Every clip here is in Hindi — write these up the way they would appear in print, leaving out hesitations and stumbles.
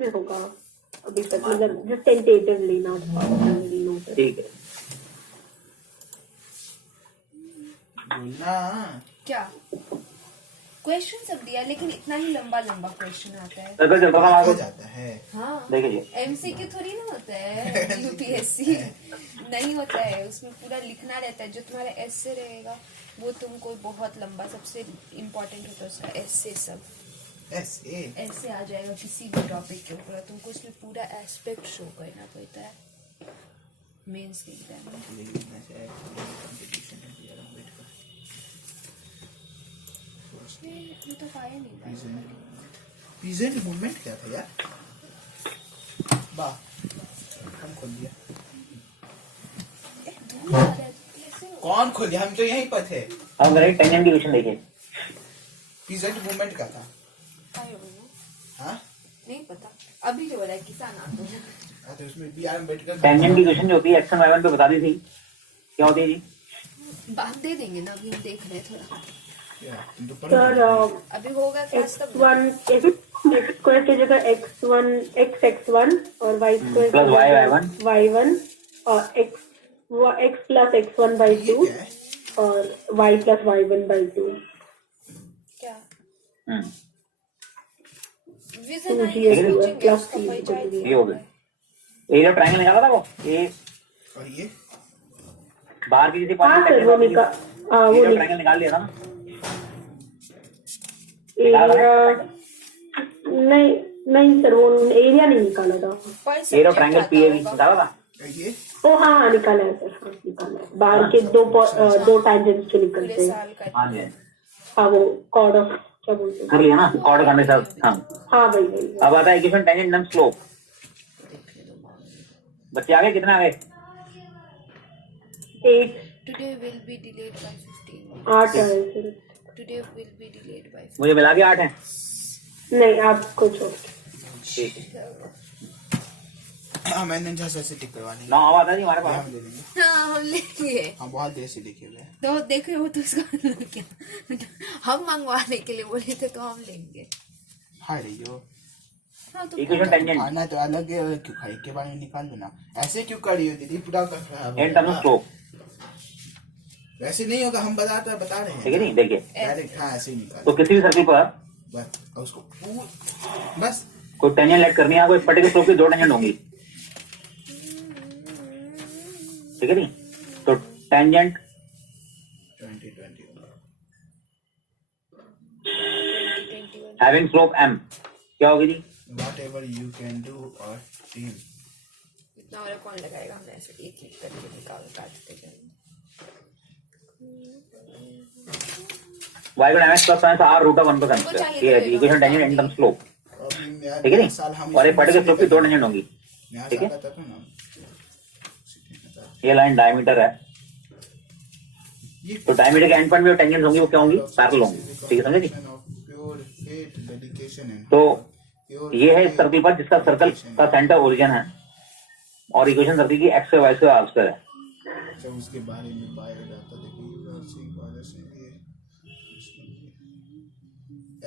में होगा अभी तक, मतलब just tentatively, not finally noted. ठीक है। बोलना क्या क्वेश्चन सब दिया, लेकिन इतना ही लंबा लंबा क्वेश्चन आता है। सर्कल चलता था हो आगे। जाता है। हाँ, देखिए एमसीक्यू थोड़ी ना होता है यूपीएससी नहीं होता है, उसमें पूरा लिखना रहता है। जो तुम्हारा एस्से रहेगा वो तुमको बहुत लंबा, सबसे इम्पोर्टेंट होता है उसका एस्से। सब ऐसे आ जाएगा किसी भी टॉपिक के ऊपर, तुमको उसमें पूरा एस्पेक्ट शो करना पड़ता है मेंस के एग्जाम में। ये तो पाया नहीं था। प्रेजेंट मूवमेंट क्या था यार? वाह, हम खोल दिया। कौन खोल दिया? हम तो यहीं पर थे। अब मेरे टेंजेंट की क्वेश्चन देखिए। प्रेजेंट मूवमेंट क्या था? हाँ, नहीं पता, अभी जो हो रहा है किसान आंदोलन। तो उसमें बी आर अम्बेडकर टेंजेंट की क्वेश्चन जो होती है x1 y1 पे बता दी थी, क्या होती है जी? बात दे देंगे ना, अभी हम देख रहे हैं थोड़ा। सर अभी होगा क्लास तब। x1 x स्क्वायर की जगह x1 x1 और y square plus y y1 y1 और x प्लस x1 by 2 और y प्लस y1 by 2। क्या हम्म, विजन जी, आएंगे ये सोचेंगे क्लास उसका थी, परिचय ये हो गया। एरिया ट्रायंगल निकाला था वो, ये और ये बाहर की किसी हाँ पॉइंट सर वो एरिया ट्रायंगल निकाल लिया था ना? एरिया नहीं नहीं सर, वो एरिया नहीं निकाला था। एरिया ट्रायंगल पीएबी निकाला था। ये ओ हाँ निकाला है सर, हाँ निकाला है। बाहर के दो टैंजेंट्स जो निकलते पूरे हैं। साल का। हाँ जी, हाँ वो कॉर्ड ऑफ क्या बोलते हैं। कर लिया ना कॉर्ड करने से। हाँ, हाँ वही अब आता है इक्वेशन टेंजेंट लंब स्लोप। बच्चे आगे कितना आगे? 8 Today will be delayed by 15 minutes. 8 है sir. Today will be delayed by 15 मुझे मिला के 8 है। नहीं आपको छोड़ ठीक है हाँ, मैंने जैसे ऐसे टिक करवा ली। ना आवाज आ रही हमारे हम पास। ले लेंगे। हाँ हम लेंगे। हम बहुत देर से लिखे हुए हैं। तो देख रहे हो तो उसका मतलब क्या? हम मंगवाने के लिए बोले थे तो हम लेंगे। हाय रही हो। हाँ तो इक्वेशन टेंजेंट खाना तो अलग है, क्यों खाई के बारे में निकाल दो ना। ऐसे क्यों कर रही हो दीदी? पूरा का खराब एंड टर्म स्लोप। वैसे नहीं होगा, हम बता रहे ठीक है हैं नहीं, देखिए डायरेक्ट। हाँ ऐसे ही तो निकाल किसी भी सर्किल पर बस। और उसको बस कोई टेंजेंट लेट करनी है आपको, एक पर्टिकुलर स्लोप की 2 टेंजेंट होंगी। ठीक है नहीं, तो टेंजेंट 20 हैविंग स्लोप m क्या होगी जी? whatever you can do or dream। इतना वाला कौन लगाएगा? हम ऐसे एक एक करके निकाल काटते जाएंगे। y को mx plus sign r root of 1%। ये है equation tangent and term slope. ठीक है नहीं, और एक पर्टिकुलर स्लोप की 2 टेंजेंट होंगी। ठीक है, ये लाइन डायमीटर है, तो डायमीटर के एंड पॉइंट में जो टेंजेंट होंगी वो क्या होंगी? पैरेलल होंगी। ठीक है, समझे जी? तो ये है इस सर्कल पर जिसका सर्कल का सेंटर ओरिजिन है, और इक्वेशन सर्कल की x y square r square है। अच्छा, उसके बारे में बायोडाटा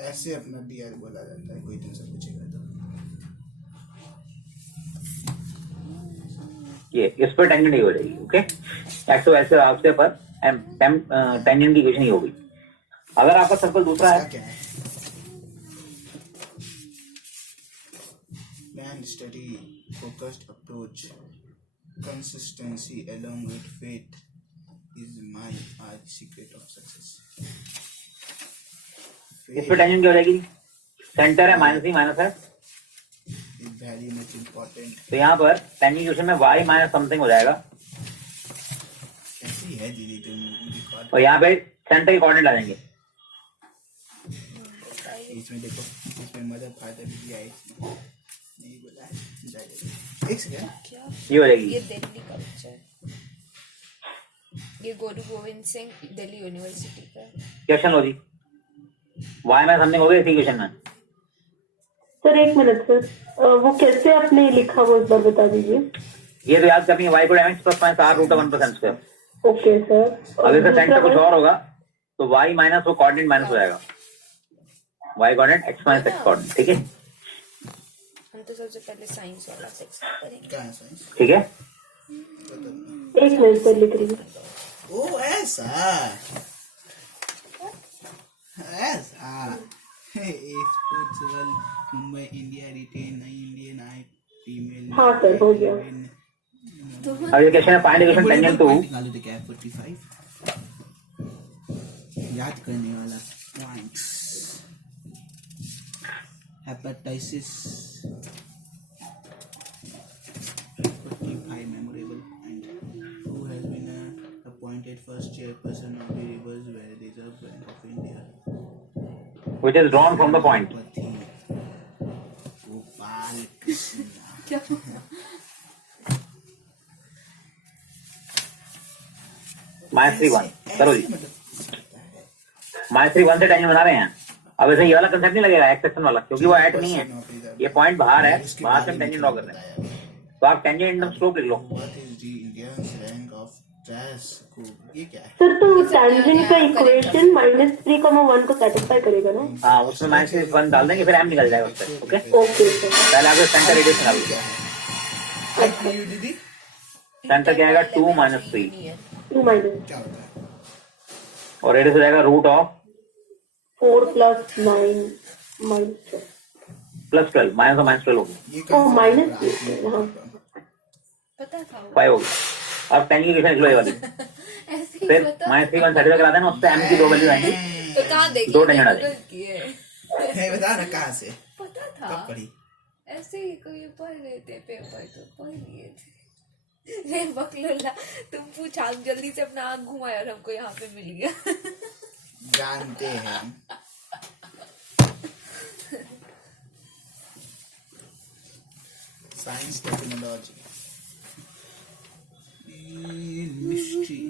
ऐसे अपना डीआर बोला जाता है, कोई तुमसे पूछेगा तो। ये इस पर टेंजेंट ही हो जाएगी। Okay, x y square r square पर टेंजेंट की इक्वेशन ही होगी। अगर आपका सर्कल दूसरा है, क्या है? Plan, study, focused approach, consistency along with faith is my secret of success। इस पर टेंजेंट क्या हो जाएगी? सेंटर है माइनस ही माइनस है, is very much important। तो यहाँ पर टेंजेंट की इक्वेशन में y माइनस समथिंग हो जाएगा, कैसी है दीदी तुम? और यहाँ पे सेंटर के कोऑर्डिनेट आ जाएंगे। इसमें देखो, इसमें मदर फादर भी दिया है, नहीं बोला है। एक सेकंड, क्या ये हो जाएगी। ये दिल्ली का बच्चा है, ये गुरु गोविंद सिंह दिल्ली यूनिवर्सिटी का है। क्वेश्चन लो जी, y माइनस समथिंग हो गया इस इक्वेशन में। सर एक मिनट सर, वो कैसे आपने लिखा वो एक बार बता दीजिए। ये तो याद करनी है, y को mx plus minus r root of 1% square. Okay sir. अब इसका सेंटर कुछ और होगा तो y माइनस वो कोऑर्डिनेट माइनस हो जाएगा, y coordinate x minus x coordinate. ठीक है, हम हम तो सबसे पहले साइंस वाला सेक्शन करेंगे। क्या है साइंस? ठीक है, एक मिनट पर लिख रही हूँ। ओ ऐसा sports world Mumbai India written नई इंडियन आई फीमेल। हाँ सर, हो गया। अब ये क्वेश्चन है फाइंड इक्वेशन टेंजेंट टू। निकालो तो क्या है 45 याद करने वाला points. Hepatitis 45 memorable and who has been appointed first chairperson of the Reverse Reserve Bank of India. Which is drawn from the point. Gopal Krishna. क्या? -3 करो जी। -3 से टेंजेंट बना रहे हैं। अब ऐसे ये वाला कंसेप्ट नहीं लगेगा एक्स सेक्शन वाला, क्योंकि वो ऐड नहीं है, ये पॉइंट बाहर है, बाहर से हम टेंजेंट ड्रॉ कर रहे हैं। तो आप टेंजेंट इंटम स्लोप लिख लो। What is the Indian's rank of chess? ये क्या है? सर तो टेंजेंट का इक्वेशन -3,1 को सेटिस्फाई करेगा ना? हाँ, उसमें -1 डाल देंगे, फिर m निकल जाएगा उससे। Okay, okay sir. पहले आपको सेंटर रेडियस निकाल लो। दीदी सेंटर क्या आएगा 2 - 3 2 माइनस क्या होता है? और रेडियस हो जाएगा √4 + 9 -12 + 12 माइनस और -12 हो गया, ये ओ माइनस हाँ पता था वो। 5 हो गया। अब टेंजेंट की इक्वेशन लिख लो ये वाली, ऐसे ही फिर पता -3 सेटिस्फाई करा देना, उससे m की 2 वैल्यू आएंगी। तो कहाँ देखी? दो टेंजेंट आ गूगल किए। बता ना कहाँ से पता कब था पढ़ी? ऐसे ही कोई पढ़ रहे थे पेपर तो पढ़ लिए थे। रे बकलोला, तुम पूछ आग जल्दी से अपना आग घुमाया और हमको यहाँ पे मिल गया। जानते हैं science technology mystery.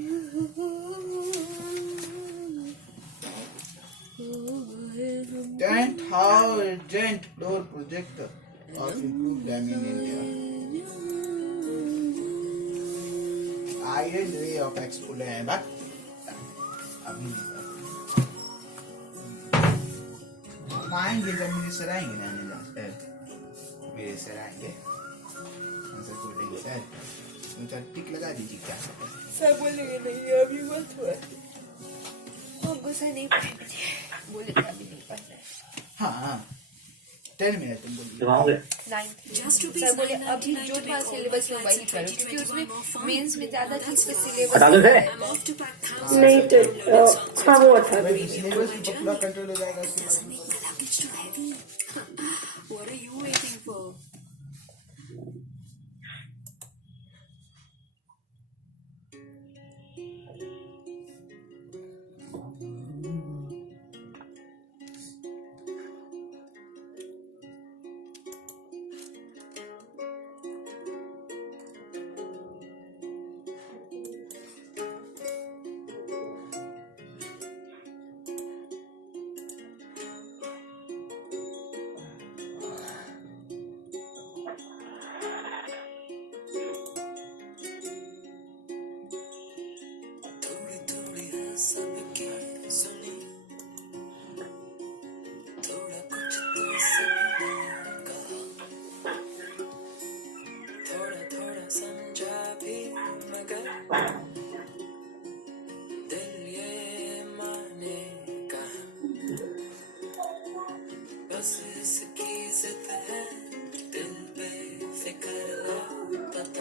Tent how urgent door project of improved dam in India. Iron way of exploring but अभी आएंगे जब मेरे सर आएंगे ना मेरे सर आएंगे उनसे बोलेंगे सर मुझे टिक लगा दीजिए क्या सर बोलेंगे नहीं अभी मत हुआ, हमको सर नहीं पढ़ने बोले थे अभी नहीं पढ़ना है। हाँ 10 मिनट तुम बोलिए दिखाओगे 9th सर बोले अभी जो था सिलेबस में वही करो, क्योंकि उसमें मेंस में ज्यादा चीज का सिलेबस बता दो सर। नहीं सर हाँ वो 18 सिलेबस पूरा कंट्रोल हो जाएगा उसके बाद। What are you waiting for? सबकी सुनी थोड़ा कुछ तो सबने कहा, थोड़ा थोड़ा समझा भी मगर दिल ये माने कहा बस इसकी जिद है दिल पे फिक्र लापता।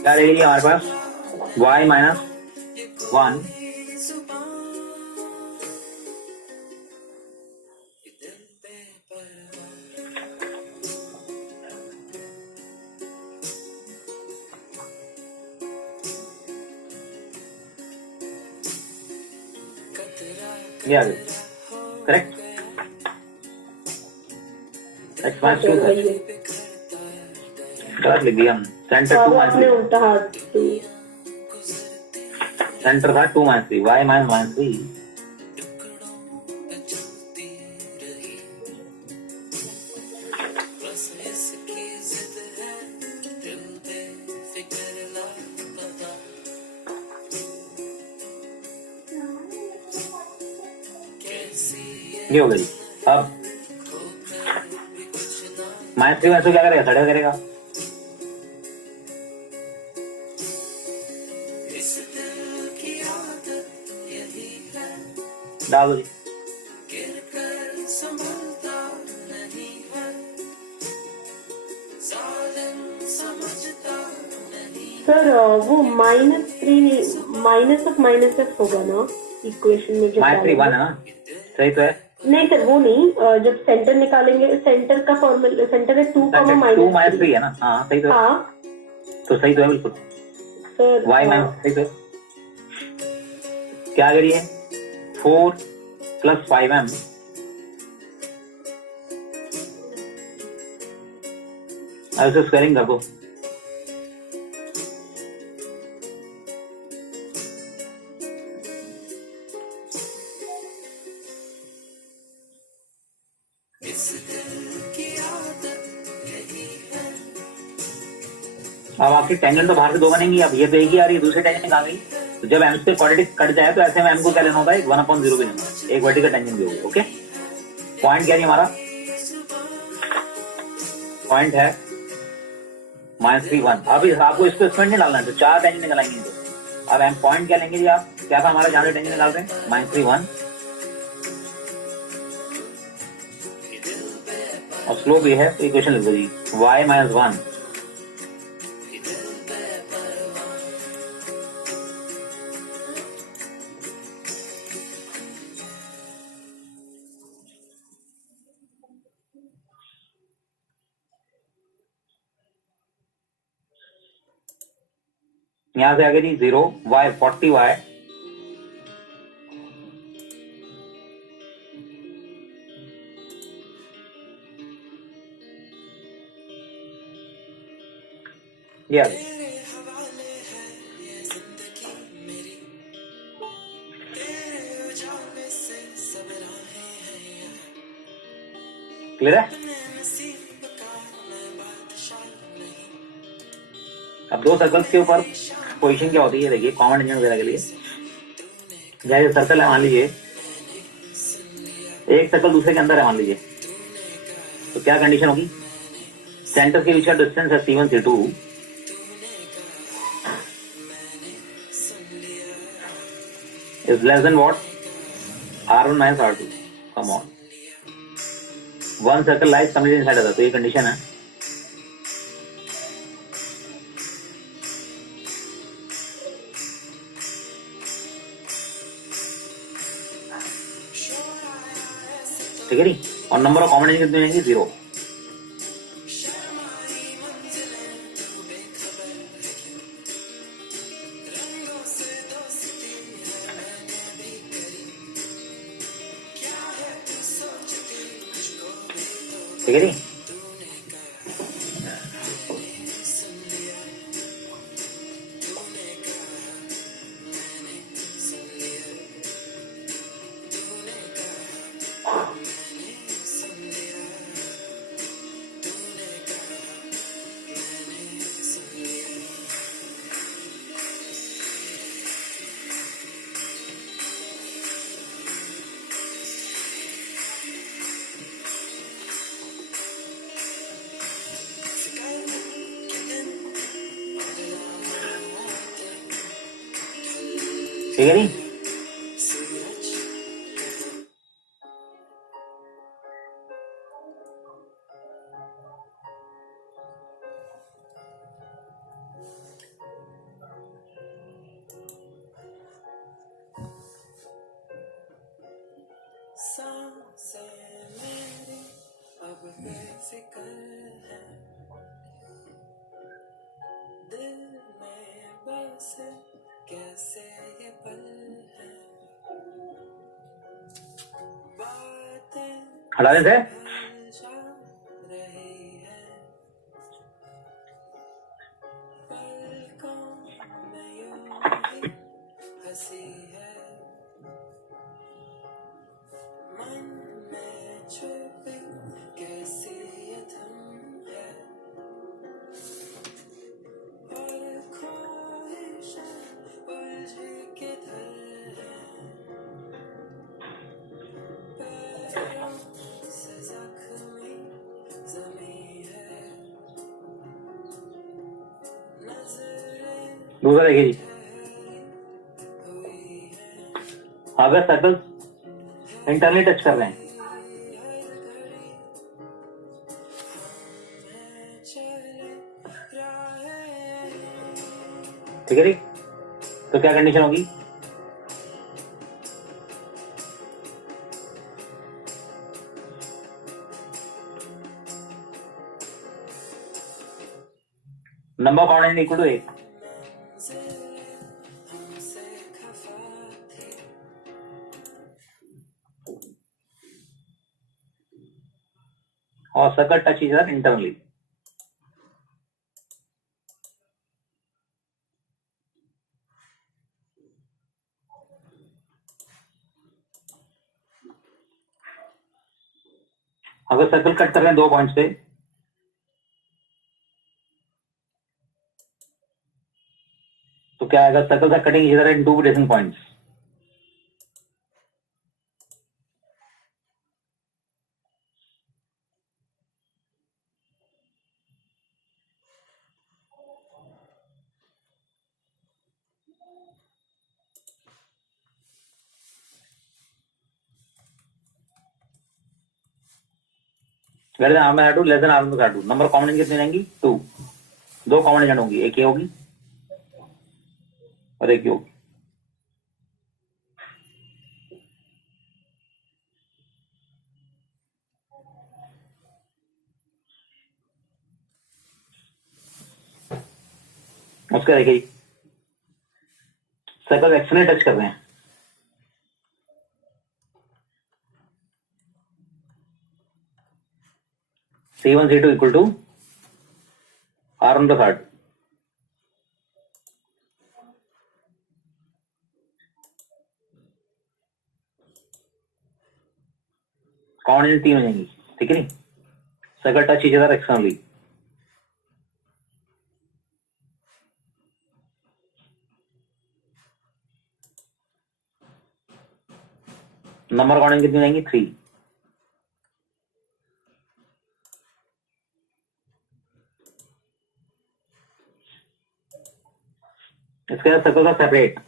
क्या रहेगी हमारे पास y - 1 ये आ गई करेक्ट। x - 2 गलत लिख दिया हम, सेंटर 2 आपने उल्टा हाथ 2. सेंटर था 2 - 3, y - -3. ये हो गई। अब -3 क्या करेगा, खड़े करेगा। डाल दो जी। सर वो -3 होगा ना इक्वेशन में जो -3 1 डालेंगे? है ना, सही तो है। नहीं सर वो नहीं, जब सेंटर निकालेंगे, सेंटर का फॉर्मूला, सेंटर है 2, 2 - 3 है ना, हाँ सही तो है। हाँ तो सही तो है बिल्कुल। सर y सही तो है। क्या करिए, 4 + 5m अब इसे स्क्वायरिंग कर दो। अब आपकी टेंजेंट तो बाहर से 2 बनेंगी, अब ये तो एक ही आ रही है, दूसरी टेंजेंट आ गई। तो जब एम से क्वाड्रेटिक कट जाए तो ऐसे में एम को क्या लेना होता है, 1/0 भी लेना, एक वर्टिकल टेंजेंट भी होगी। ओके, पॉइंट क्या है हमारा, पॉइंट है -3 1। अब आपको इसको इसमें नहीं डालना है, तो 4 टेंजेंट निकल आएंगे। तो अब हम पॉइंट क्या लेंगे जी, आप क्या था हमारा, जहां से टेंजेंट निकाल रहे हैं, -3 1 और स्लोप ये है। तो इक्वेशन लिख दो जी, y - 1 यहां से आगे जी 0 y 40y ये आ गई। क्लियर है। अब 2 सर्कल्स के ऊपर पोजीशन क्या होती है, देखिए कॉमन टेंजेंट वगैरह के लिए, जैसे सर्कल है मान लीजिए, एक सर्कल दूसरे के अंदर है मान लीजिए, तो क्या कंडीशन होगी, सेंटर के बीच का डिस्टेंस है C1 C2 is less than what, R1 - R2। come on, one circle lies completely inside other, तो ये कंडीशन है। ठीक है नी, और नंबर ऑफ कॉमन कितनी होंगी, 0। ठीक है नी, ठीक है नी। सांसें मेरी अब बेफिक्र है, दिल में बस कैसे ये पल है, बातें हटा देते हैं। भूल जा रही है, पलकों दूसरा देखिए जी, अगर सर्कल्स इंटरनली टच कर रहे हैं, ठीक है जी, तो क्या कंडीशन होगी? Number coordinate equal to 8। और circle touch each other internally. अगर सर्कल कट कर रहे हैं 2 पॉइंट्स पे, तो क्या आएगा? Circles are cutting each other in 2 different points. Greater than arm R2 less than arm R2। Number common कितनी रहेंगी? 2। 2 कॉमन एजेंट होंगी, एक ये होगी और एक ये होगी। उसका देखिए, सर्कल एक्सटर्नल टच कर रहे हैं, C1 C2 equal to R1 plus R2। Common tangent 3 हो जाएंगी, ठीक है नहीं? Circle touch each other externally. Number coordinate कितनी रहेंगी? 3। इसके बाद सर्कल का सेपरेट।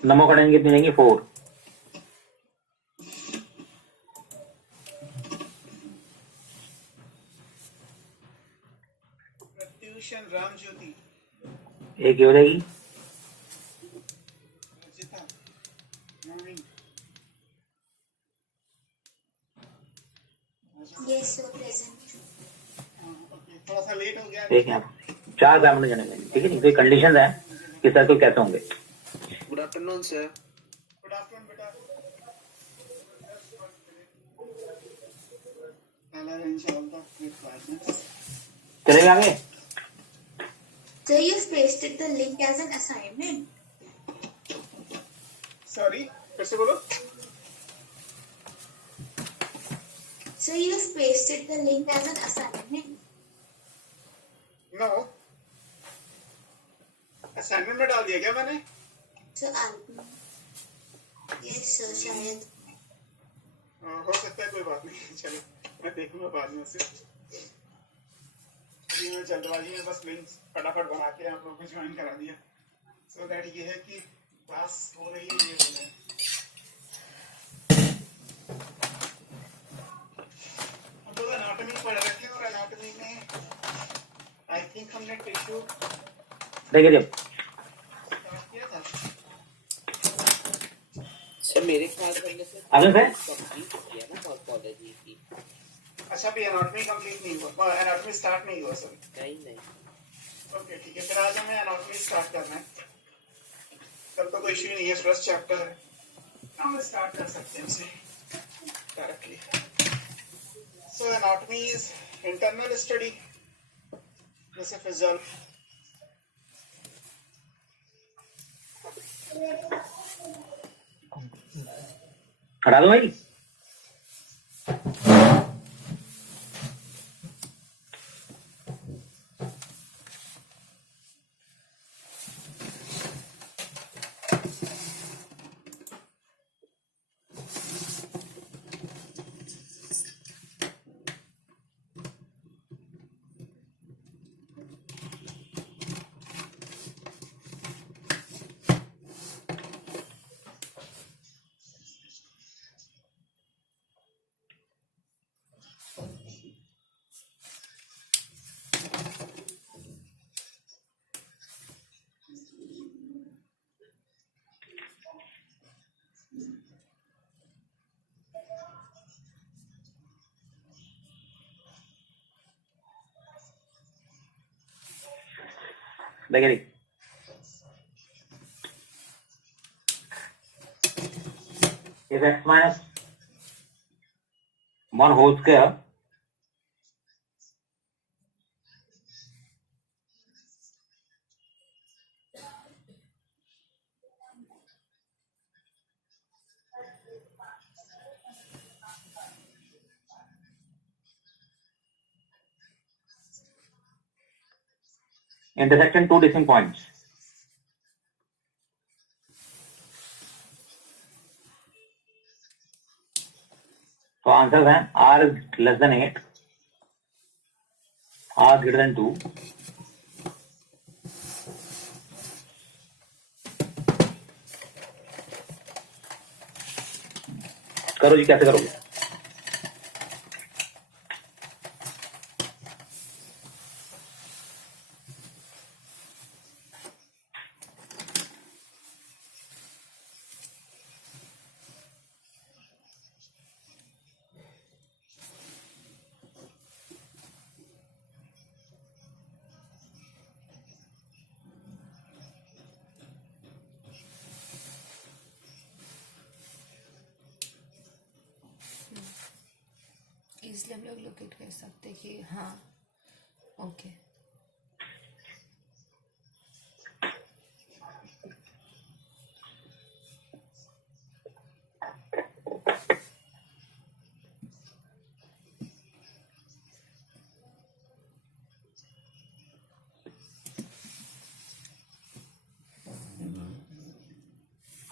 नंबर कॉर्डिनेट कितनी रहेंगी? 4। प्रत्युषण राम ज्योति एक ये हो जाएगी, Rachita morning. Yes, sir, present. Okay, थोड़ा सा लेट हो गया। एक यहाँ 4 पैमने जाने लेंगे, ठीक है नहीं? तो कंडीशन है कि सर्कल कैसे होंगे। Good afternoon sir. Good afternoon बेटा। चलेगा आगे? So you've pasted the link as an assignment. Sorry, फिर से बोलो। So you've pasted the link as an assignment. No, assignment में डाल दिया क्या मैंने? So yes, sir, शायद. हो सकता है, कोई बात नहीं, चलो मैं देखूंगा बाद में से। अभी मैं जल्दबाजी में बस लिंक फटाफट बना के आप लोगों को ज्वाइन करा दिया। सो दैट ये है कि क्लास हो रही है, ये हो रहा है। हम लोग एनाटॉमी पढ़ रहे थे और एनाटॉमी में आई थिंक हमने टिश्यू देखिए जब स्टार्ट किया था। सर मेरे ख्याल से हमने सर अगर से कंप्लीट किया ना मॉर्फोलॉजी की। अच्छा, भी एनाटॉमी कंप्लीट नहीं हुआ, एनाटॉमी स्टार्ट नहीं हुआ सर। नहीं ओके ठीक है, फिर आज हमें एनाटॉमी स्टार्ट करना है। तब तो कोई इश्यू नहीं है, फर्स्ट चैप्टर है, हम स्टार्ट कर सकते हैं उसे directly. So anatomy is internal study, जैसे फिजल हटा दो भाई। देखिए if x minus 1 whole square intersection two distinct points. तो आंसर है r is less than 8, r greater than 2, करो जी, कैसे करोगे? इसलिए हम लोग लोकेट कर सकते कि हाँ ओके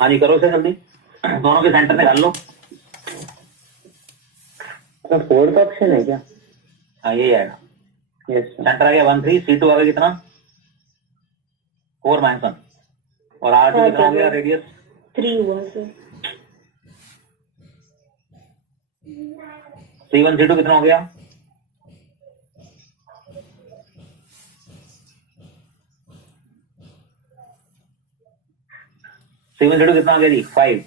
हाँ जी, करो इसे जल्दी, दोनों के सेंटर में डाल लो। तो फोर्थ ऑप्शन है क्या? हाँ यही आएगा। यस सेंटर आ गया 1 3, C2 आ गया कितना 4 -1 और R2 कितना हो गया रेडियस 3 हुआ सर। C1 C2 कितना हो गया C1 C2 कितना हो गया जी 5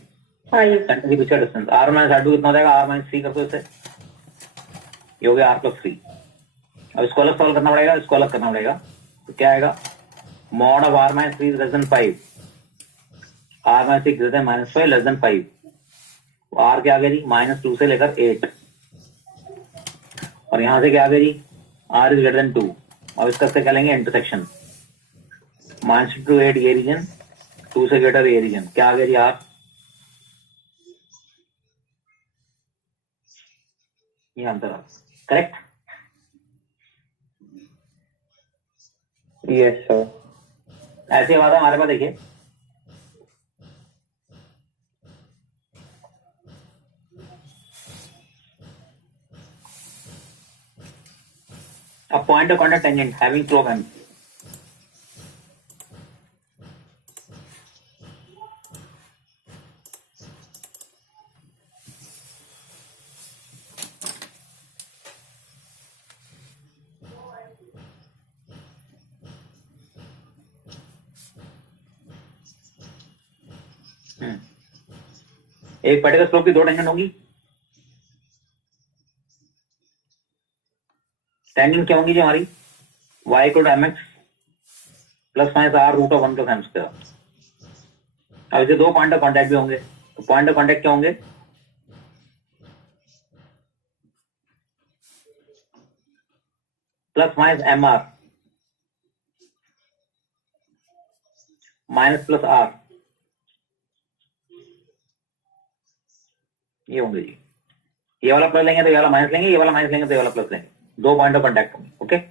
सेंटर के पीछे डिस्टेंस R माइनस R2 कितना हो जाएगा R माइनस 3 कर दो इसे, ये हो गया R + 3। अब इसको अलग सॉल्व करना पड़ेगा, इसको अलग करना पड़ेगा, तो क्या आएगा mod of R minus 3 less than 5, R minus 6 greater than -5 less than 5, तो R क्या आ गया जी -2 से लेकर 8 और यहां से क्या आ गया जी R is greater than 2। अब इसका क्या लेंगे इंटरसेक्शन -2 to 8 ये रीजन, 2 से ग्रेटर ये रीजन, क्या आ गया जी R, ये आंसर आ करेक्ट। Yes sir. ऐसे बात है हमारे पास, देखिए a point of contact tangent having slope m, एक पर्टिकुलर स्लोप की दो टेंजेंट होंगी, टेंजेंट क्या होंगी जी हमारी y = mx plus minus r √1 + m²। अब इसे दो पॉइंट ऑफ कांटेक्ट भी होंगे, तो पॉइंट ऑफ कांटेक्ट क्या होंगे plus minus mr minus plus r, ये होंगे जी। ये वाला प्लस लेंगे तो ये वाला माइनस लेंगे, ये वाला माइनस लेंगे तो ये वाला प्लस लेंगे, दो पॉइंट ऑफ कांटेक्ट होंगे। ओके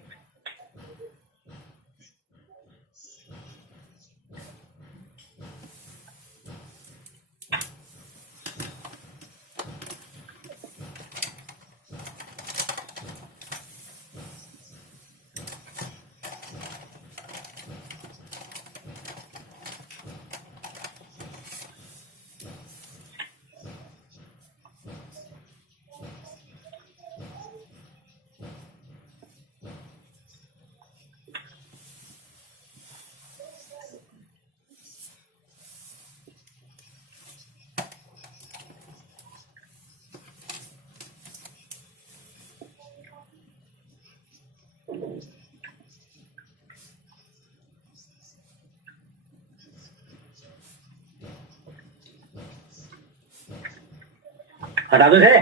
हटा दो इसे।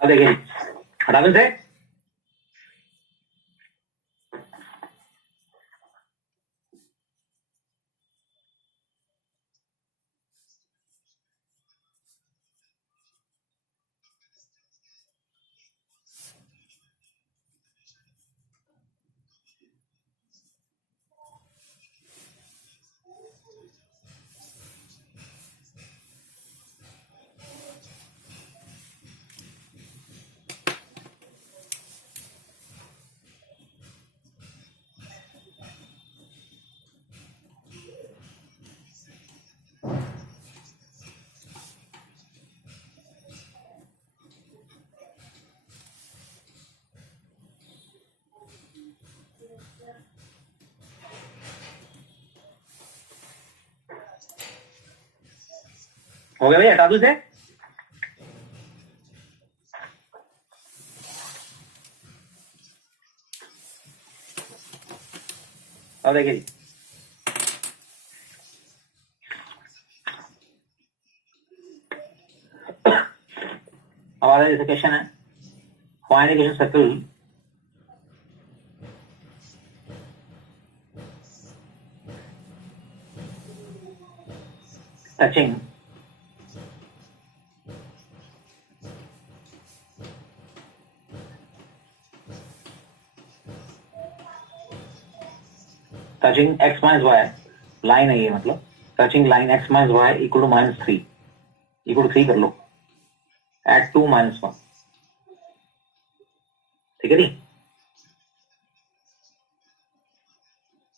अब देखिए, हटा दो इसे। हो गया भाई, हटा दो इसे। अब देखिए जी, हमारा जैसे क्वेश्चन है, find equation circle touching x minus y, line है ये, मतलब touching line x minus y equal to -3, equal to 3 कर लो, एट 2 - 1, ठीक है जी।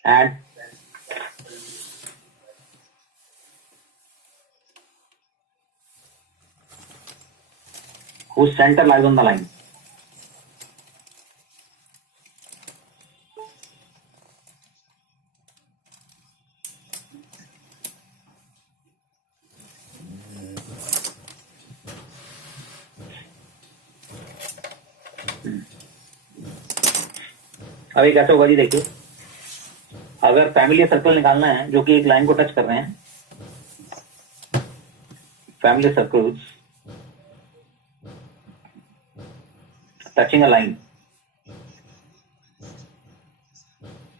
एड whose center lies on the line। अब ये कैसे होगा जी, देखिए, अगर फैमिली सर्कल निकालना है जो कि एक लाइन को टच कर रहे हैं, family circles touching a line,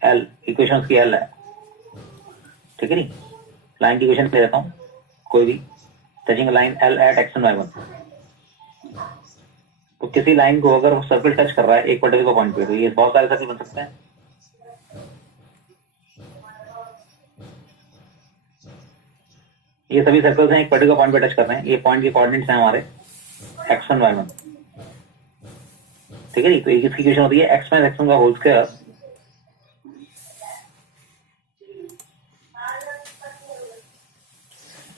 L equation की एल है, ठीक है नी। लाइन की इक्वेशन ले देता हूं कोई भी, touching a line L at x1 y1। तो किसी लाइन को अगर सर्कल टच कर रहा है एक पर्टिकुलर पॉइंट पे, तो ये बहुत सारे सर्कल बन सकते हैं। ये सभी सर्कल्स हैं, एक पर्टिकुलर पॉइंट पे टच कर रहे हैं, ये पॉइंट के कोऑर्डिनेट्स हैं हमारे x1 y1, ठीक है जी। तो इसकी इक्वेशन होती है x - x1 का होल स्क्वायर,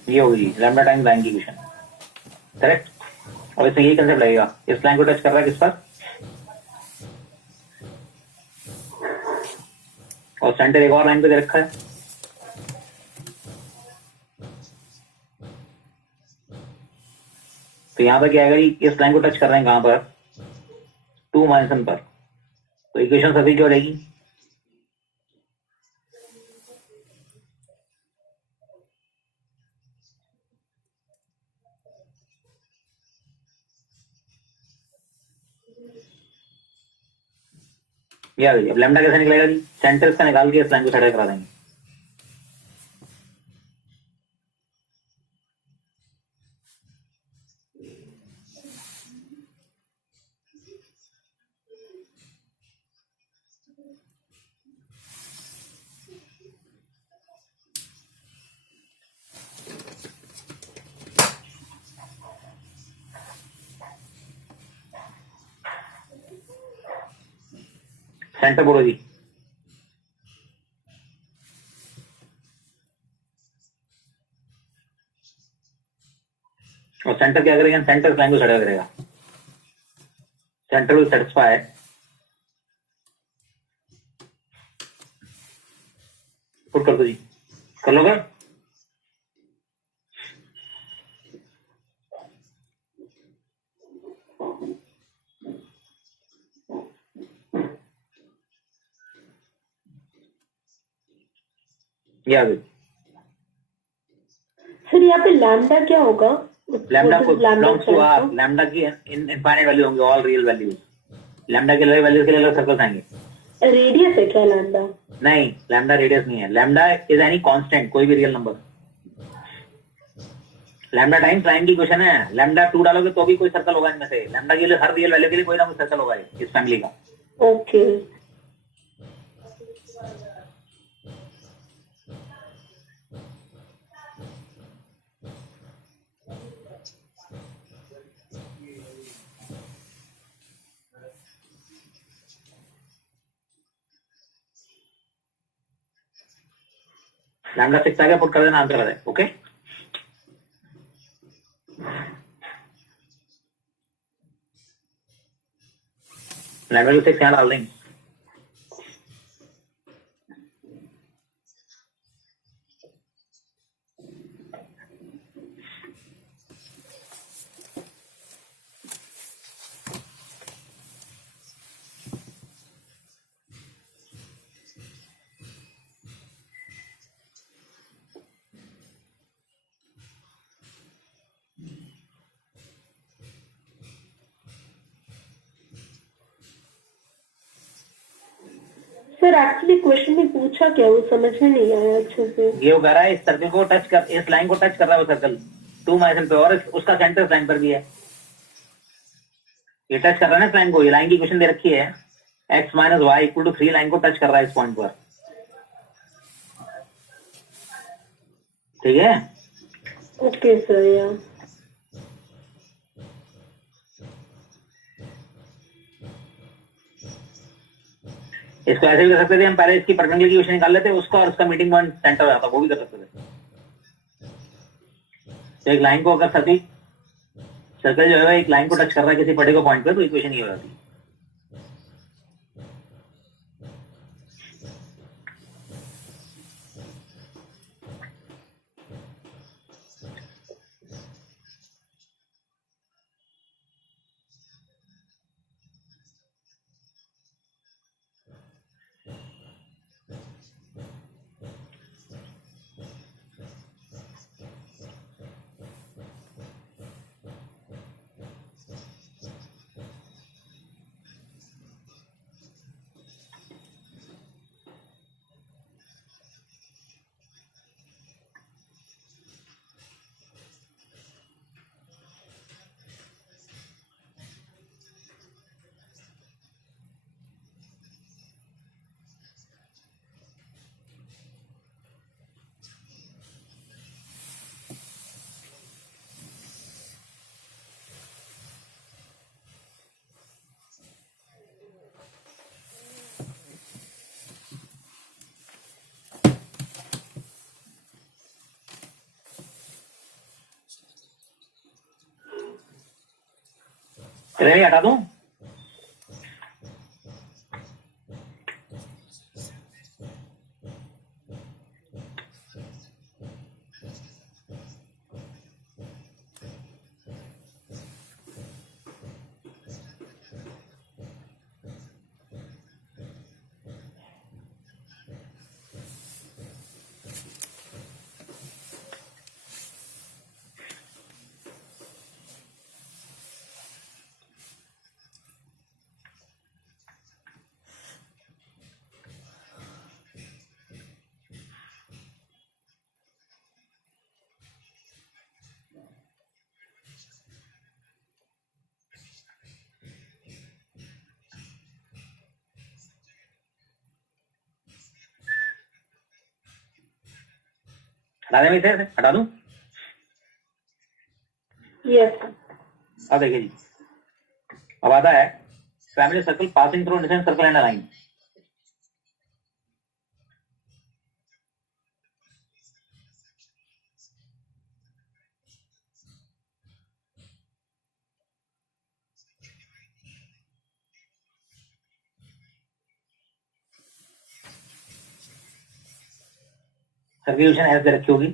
ये होगी लैम्डा टाइम्स लाइन की इक्वेशन, करेक्ट। और इसमें यही कंसेप्ट लगेगा, इस लाइन को टच कर रहा है किस पर, और सेंटर एक और लाइन पे दे रखा है, तो यहां पर क्या आएगा जी, इस लाइन को टच कर रहे हैं कहां पर, 2 - 1 पर, तो इक्वेशन सभी क्या रहेगी, याद है। अब लैम्डा कैसे निकलेगा जी, सेंटर का निकाल के इस लाइन को साइड करा देंगे। सेंटर बोलो जी, और सेंटर क्या करेगा? सेंटर इस लाइन को सेटल करेगा. Centre will satisfy. पुट कर दो जी, कर लोगे? या सर यहाँ पे लैम्डा क्या होगा? लैम्डा What को is lambda belongs to stand R. for? Lambda की इनफाइनाइट वैल्यू होंगी, ऑल रियल वैल्यूज. लैम्डा के अलग वैल्यूज के लिए अलग सर्कल्स आएंगे. रेडियस है क्या लैम्डा? नहीं, लैम्डा रेडियस नहीं है. लैम्डा इज एनी कांस्टेंट, कोई भी real number. Lambda times line की क्वेश्चन है. लैम्डा 2 डालोगे तो भी कोई सर्कल होगा इनमें से. लैम्डा के लिए हर रियल वैल्यू के लिए कोई ना कोई सर्कल होगा इस फैमिली का. ओके. लैम्डा 6 आ गया, पुट कर देना, आंसर आ जाए. ओके, लैम्डा 6 यहाँ डाल देंगे. सर एक्चुअली क्वेश्चन में पूछा क्या, वो समझ में नहीं आया अच्छे से. ये वो कह रहा है इस सर्कल को टच कर, इस लाइन को टच कर रहा है वो सर्कल 2 माइनस पे, और उसका सेंटर इस लाइन पर भी है. ये टच कर रहा है ना इस लाइन को. ये लाइन की क्वेश्चन दे रखी है, x minus y equal to 3 line को टच कर रहा है इस पॉइंट पर. ठीक है. Okay sir. या इसको ऐसे भी कर सकते थे हम, पहले इसकी परपेंडिकुलर की क्वेश्चन निकाल लेते उसका, और उसका मीटिंग पॉइंट सेंटर हो जाता, वो भी कर सकते थे. तो एक लाइन को अगर सर्कल जो है एक लाइन को टच कर रहा है किसी पर्टिकुलर पॉइंट पे, तो इक्वेशन ये हो जाती है. चलिए हटा दूं. हटा दें इसे, हटा दूं. यस. अब देखिए जी, अब आता है family circle passing through distance circle and line. Circulation S दे रखी होगी,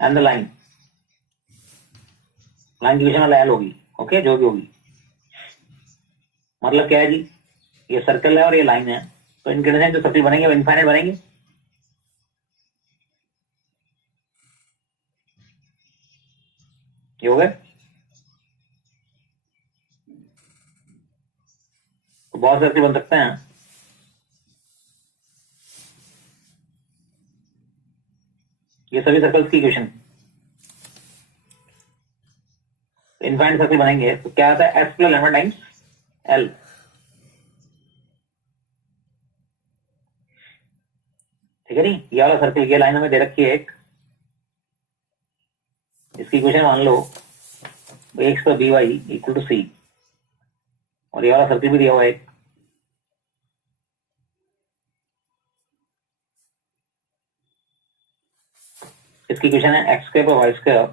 एंड द लाइन की इक्वेशन वाला एल होगी। ओके, जो भी होगी, मतलब क्या है जी, ये सर्कल है और ये लाइन है, तो इनके इंटरसेक्शन जो सर्कल बनेंगे वो इनफाइनाइट बनेंगे। ये हो गए, तो बहुत सर्कल बन सकते हैं। ये सभी सर्कल्स की इक्वेशन इनफाइनाइट सर्कल बनेंगे, तो क्या आता है, S plus lambda times L. ठीक है नहीं, ये वाला सर्कल, ये लाइन हमें दे रखी है एक, इसकी इक्वेशन मान लो X plus B Y equal to C, और ये वाला सर्कल भी दिया हुआ है एक, इसकी इक्वेशन है X square plus Y square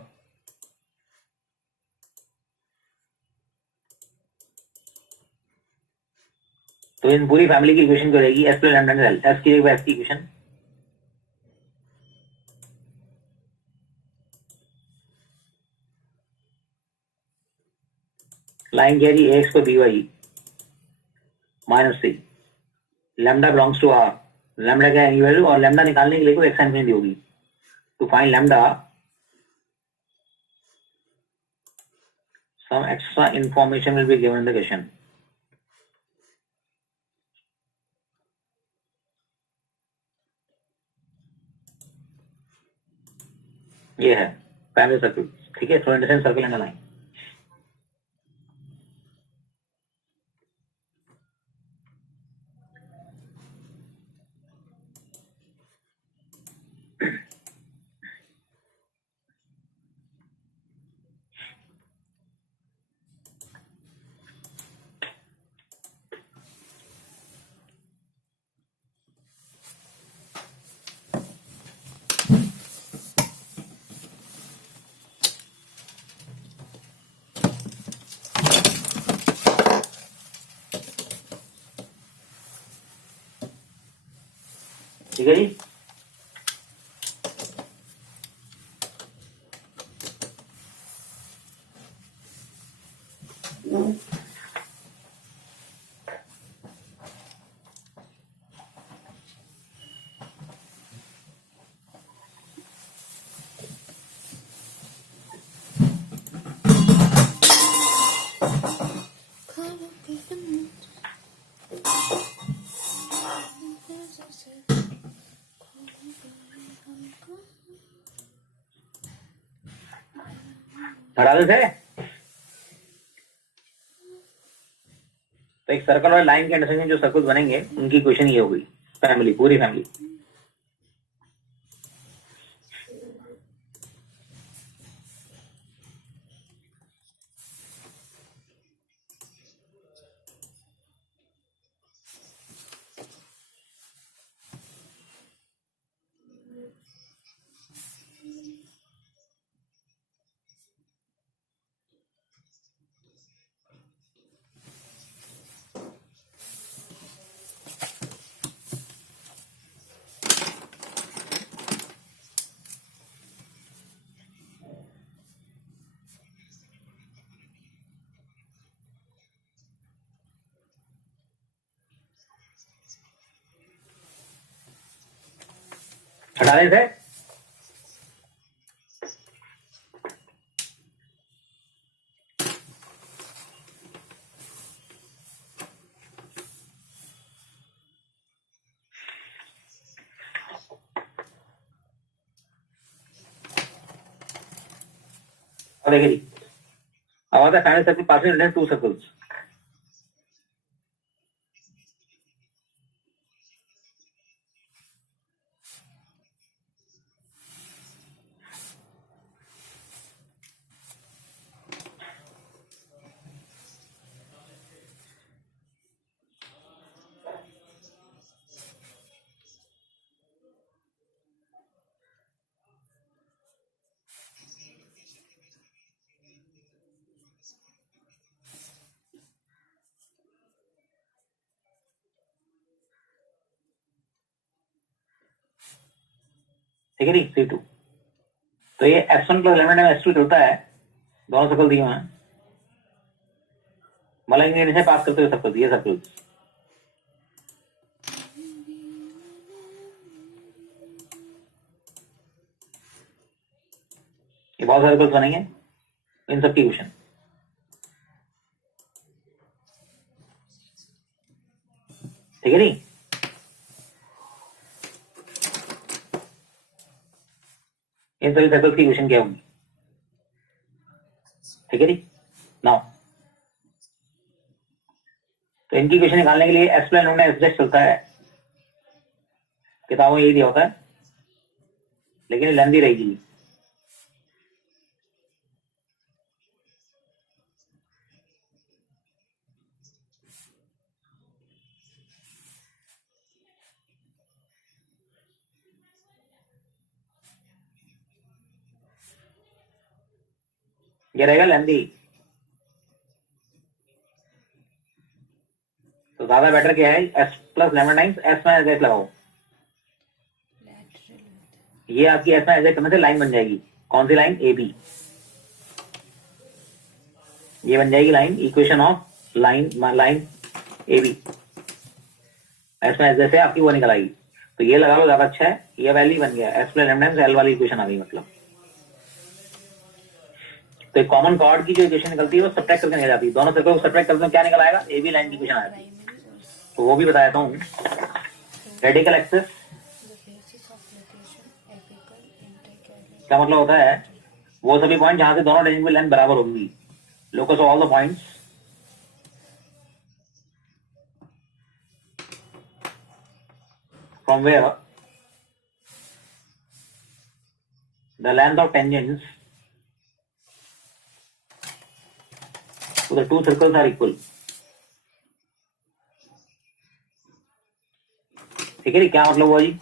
तो इन पूरी फैमिली की इक्वेशन जो रहेगी S plus lambda L, S की जगह एस की इक्वेशन, लाइन क्या है जी, X plus B Y minus C, lambda belongs to R, lambda क्या है वैल्यू, और लैम्डा निकालने के लिए कोई एक्स इन्फिनिटी होगी, to find lambda some extra information will be given in the question। ये है प्राइमरी सर्किट, ठीक है, through intersection circle and line. ठीक है जी, हटा देते हैं। तो एक सर्कल और लाइन के इंटरसेक्शन जो सर्कल बनेंगे उनकी इक्वेशन ये होगी, फैमिली, पूरी फैमिली। हटा देते हैं। अब देखिए जी, अब आता है family circle passing to circles. ठीक है नहीं, C2। तो ये S1 plus lemon time S2 चलता है, दोनों सर्कल दिए हुए हैं, मतलब से पास करते हुए सर्कल, ये सर्कल ये बहुत सारे सर्कल्स बनेंगे इन सबकी इक्वेशन। ठीक है नहीं, इन सभी सर्कल्स की इक्वेशन क्या होगी? ठीक है नहीं, नाउ तो इनकी इक्वेशन निकालने के लिए S plus known as dash चलता है, किताबों में यही दिया होता है, लेकिन लेंथी रहेगी। ये रहेगा लेंथी, तो ज्यादा बेटर क्या है, S plus lemon times S में एस लगाओ। ये आपकी एस में एस करने से लाइन बन जाएगी। कौन सी लाइन? A B. ये बन जाएगी line, equation of line A B. S में एस जैसे आपकी वो निकल आएगी, तो ये लगा लो, ज्यादा अच्छा है। ये वैल्यू बन गया, S plus lemon times L वाली इक्वेशन आ गई। मतलब तो एक कॉमन कॉर्ड की जो इक्वेशन निकलती है वो सब्ट्रैक्ट करके निकल जाती है। दोनों सर्कल को सब्ट्रैक्ट करते हैं, क्या निकल आएगा? ए बी लाइन की इक्वेशन आएगी। तो वो भी बता देता हूँ। रेडिकल एक्सेस क्या मतलब होता है? वो सभी पॉइंट जहां से दोनों टेंजेंट की लेंथ बराबर होगी। Locus of all the points from where the length of tangents to the two circles are equal. ठीक है जी, क्या मतलब हुआ जी?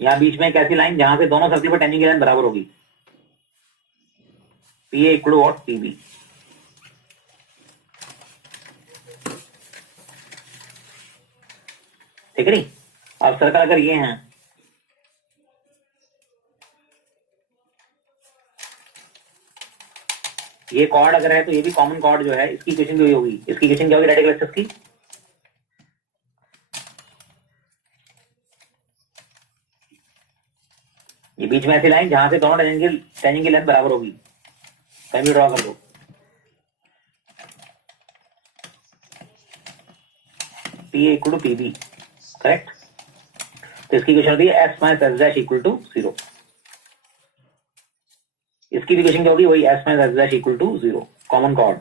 यहाँ बीच में एक ऐसी लाइन जहां से दोनों सर्कल पर टेंजेंट की लाइन बराबर होगी। P A equal to what? P B. ठीक है नहीं? अब सर्कल अगर ये हैं, ये कॉर्ड अगर है तो ये भी कॉमन कॉर्ड जो है, इसकी इक्वेशन भी वही होगी। इसकी इक्वेशन क्या होगी रेडिकल एक्सेस की? ये बीच में ऐसी लाइन जहां से दोनों टेंजेंट की लेंथ बराबर होगी, कहीं भी ड्रॉ कर दो। P A equal to P B, correct. तो इसकी इक्वेशन होती है S minus S dash equal to 0। इसकी इक्वेशन क्या होगी? वही S minus S dash equal to 0, common chord.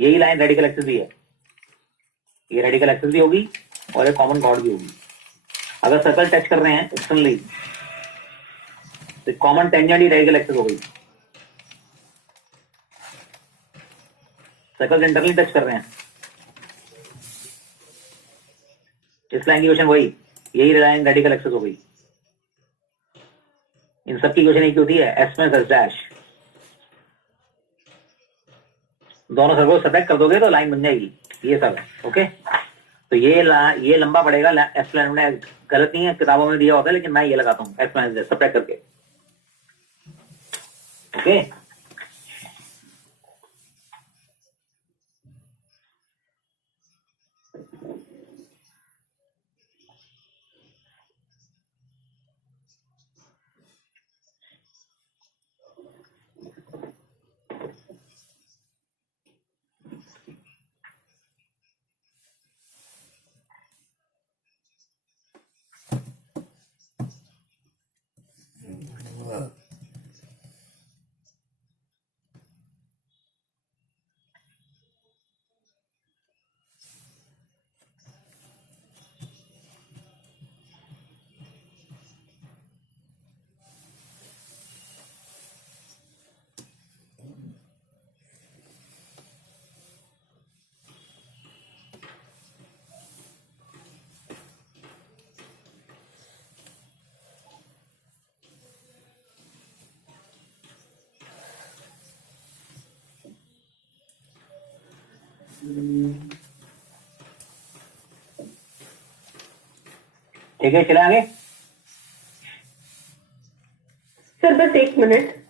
यही लाइन रेडिकल एक्सेस भी है, ये रेडिकल एक्सेस भी होगी और एक कॉमन कॉर्ड भी होगी। अगर सर्कल टच कर रहे हैं एक्सटर्नली तो कॉमन टेंजेंट ही रेडिकल एक्सेस हो गई। सर्कल इंटरनली टच कर रहे हैं, इस लाइन की इक्वेशन वही, यही लाइन रेडिकल एक्सेस हो गई। इन सब की इक्वेशन एक होती है एस माइनस एस डैश। दोनों सर्कल सब्ट्रैक्ट कर दोगे तो लाइन बन जाएगी, ये सब। ओके, तो ये लंबा पड़ेगा। एस प्लस में गलत नहीं है, किताबों में दिया होता है, लेकिन मैं ये लगाता हूँ एस माइनस सब्ट्रैक्ट करके। ओके, ठीक है, चले आगे। सर बस 1 मिनट।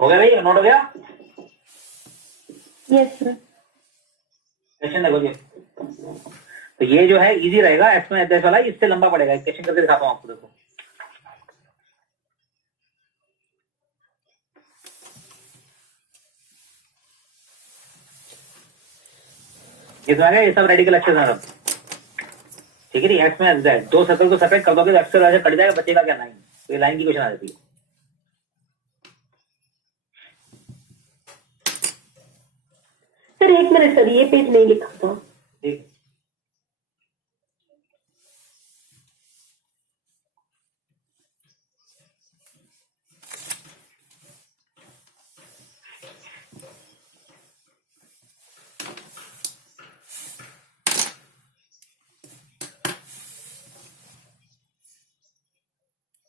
हो गया भाई, नोट हो गया। Yes sir. क्वेश्चन देखो जी, तो ये जो है इजी रहेगा, एक्स में एड्रेस वाला, इससे लंबा पड़ेगा। क्वेश्चन करके दिखाता हूँ आपको, देखो। इसमें आ गया, ये सब रेडिकल एक्सेस है सब, ठीक है जी। एक्स में एग्जैक्ट 2 सर्कल को सेपरेट कर दोगे तो एक्स से कट जाएगा, बचेगा क्या? 9। तो ये लाइन की क्वेश्चन आ जाती है। सर 1 मिनट सर, ये पेज नहीं लिखा था। ठीक,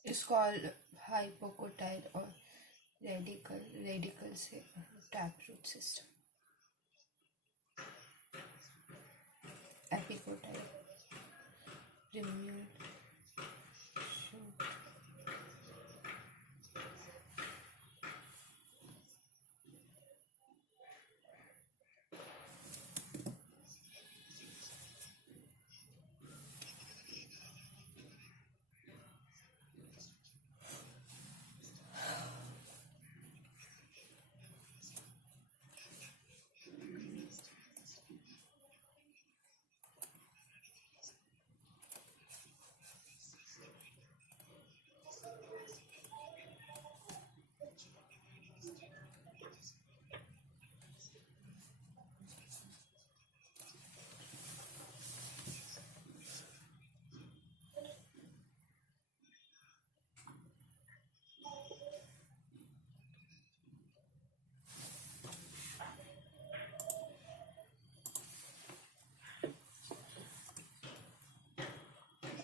इट्स कॉल्ड हाइपोकोटाइल और रेडिकल से टैप रूट सिस्टम। एपिकोटाइल रिम्यूल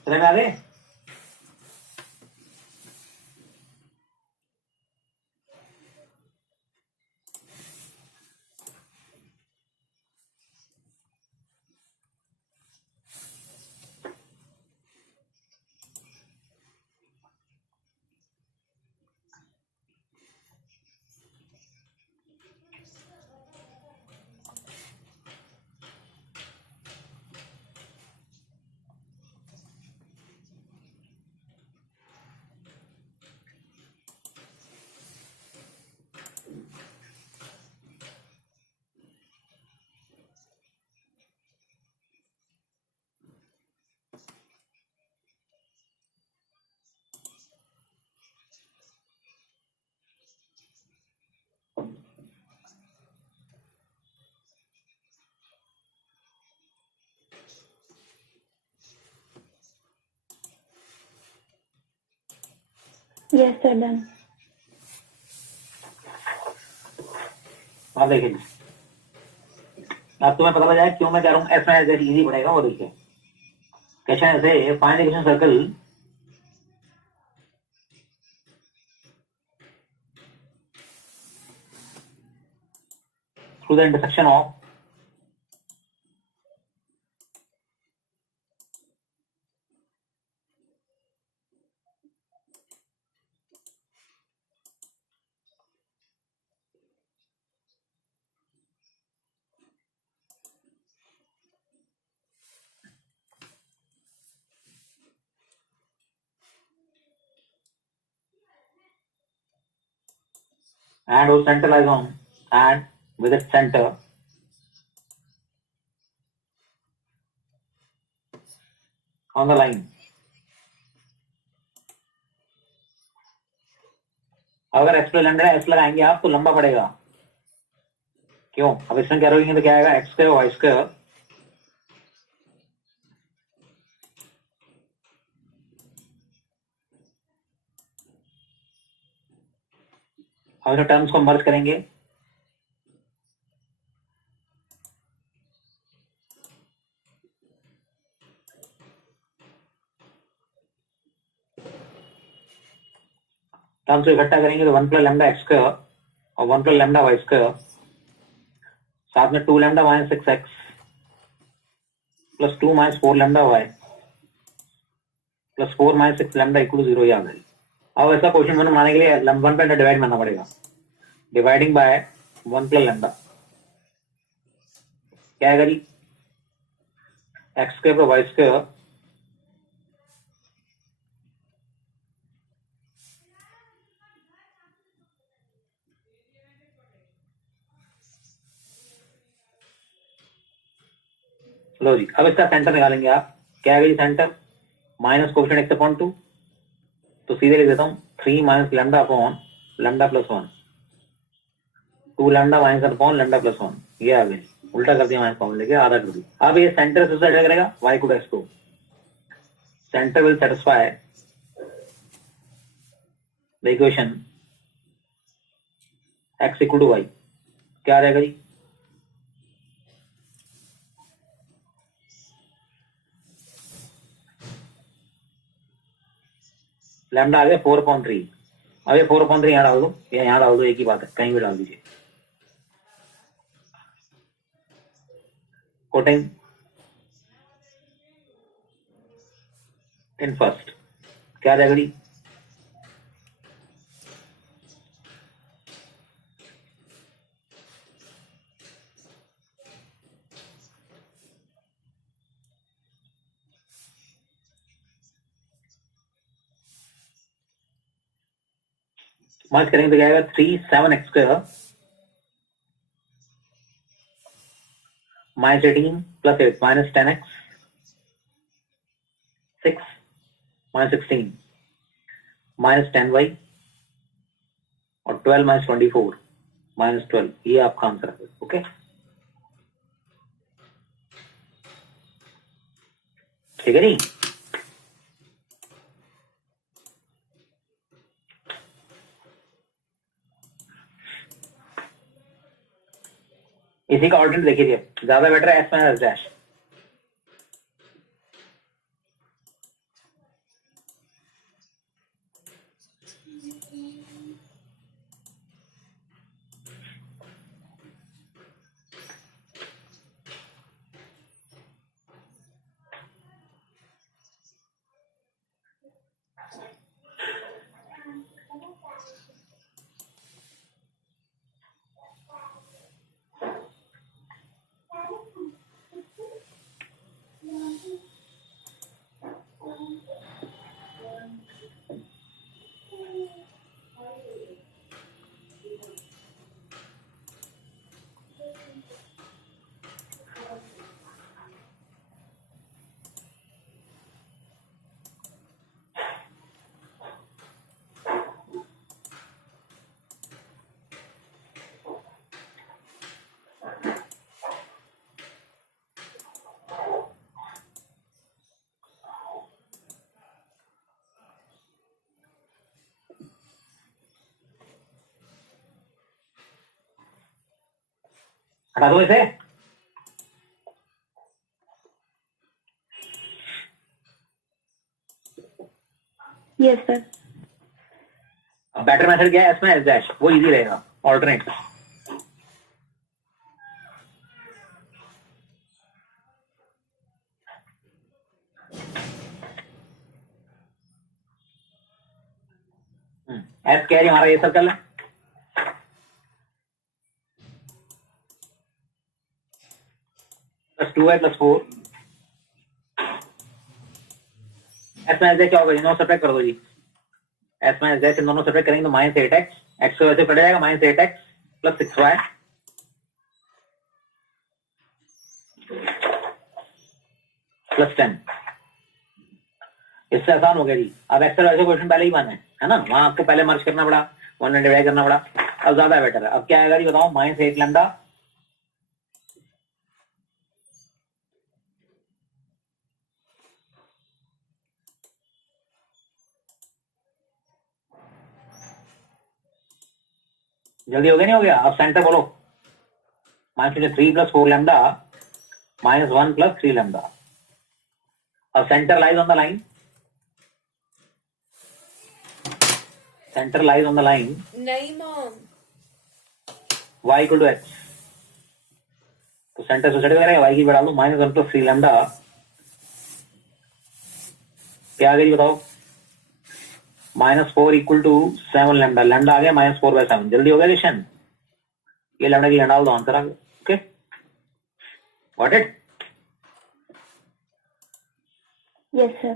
समझ में आ गए? Yes, sir, done. आप देखिए, अब तुम्हें पता लग जाए क्यों मैं कह रहा हूँ एस में जैसे इजी पड़ेगा। वो देखिए क्वेश्चन ऐसे, find the equation circle through the intersection of and whose center lies on and with its center on the line. अगर एक्स प्लस लैम्डा एक्स लगाएंगे आप तो लंबा पड़ेगा। क्यों? अब इसमें क्या रोकेंगे तो क्या आएगा, एक्स स्क्वायर वाई स्क्वायर अब टर्म्स को मर्ज करेंगे टर्म्स को इकट्ठा करेंगे तो 1 प्लस लैम्डा एक्स स्क्वायर और 1 प्लस लैम्डा वाई स्क्वायर साथ में 2 lambda minus 6 x plus 2 minus 4 lambda y plus 4 minus 6 lambda equal 0 ही आ गई। अब ऐसा क्वेश्चन बनाने के लिए 1 पे डिवाइड करना पड़ेगा, डिवाइडिंग बाय 1 प्लस लैम्डा क्या आएगा जी, एक्स स्क्वायर वाई स्क्वायर लो जी। अब इसका सेंटर निकालेंगे आप, क्या आएगा जी center, minus coefficient X upon 2, तो सीधे लिख देता हूँ 3 minus lambda upon lambda plus 1, 2 lambda minus upon lambda plus 1, ये आ गई। उल्टा कर दिया माइनस फॉर्म लेके आधा कर दिया। अब ये सेंटर से क्या करेगा, वाई को एक्स को, centre will satisfy the equation x equal to y, क्या आ जाएगा जी, लैम्डा आ गया 4/3। अब ये 4/3 यहाँ डाल दो या यहाँ डाल दो, एक ही बात है, कहीं भी डाल दीजिए। कोटिंग इन फर्स्ट क्या आ जाएगा जी, मर्ज करेंगे तो क्या आएगा 3 7 एक्स स्क्वायर माइनस 18 प्लस 8 minus 10 x 6 minus 16 minus 10 y और 12 माइनस 24 माइनस 12, ये आपका आंसर है। ओके ठीक है नहीं, इसी का ऑर्डिनेट देखिए, ज्यादा बेटर है एस माइनस डैश। हटा दो इसे। Yes, sir. अब बेटर मेथड क्या है, एस में एस डैश, वो इजी रहेगा, ऑल्टरनेट। एस क्या है हमारा, ये सर्कल है, +2 है +4। एस में एस डैश क्या होगा, दोनों सब्ट्रैक्ट कर दो जी। एस में एस डैश दोनों सब्ट्रैक्ट करेंगे तो -8x, एक्स को वैसे कट जाएगा, -8x + 6y + 10। इससे आसान हो गया जी। अब एक्सेल वैसे क्वेश्चन पहले ही बना है ना, वहां आपको पहले मर्ज करना पड़ा, 1 डिवाइड करना पड़ा, अब ज्यादा बेटर है। अब क्या आएगा जी बताओ, -8 लैम्डा जल्दी हो गया नहीं हो गया। अब सेंटर बोलो, -3 + 4 लैम्डा -1 + 3 लैम्डा। अब centre lies on the line, centre lies on the line नहीं मॉम, y = x, तो सेंटर सोसाइटी वगैरह y की बढ़ा लो, -1 + 3 लैम्डा। क्या आ गया जी बताओ, -4 = 7 लैम्डा, लैम्डा आ गया -4/7। जल्दी हो गया क्वेश्चन, ये लैम्डा की डाल दो, आंसर आ गया। Okay, got it. Yes, sir.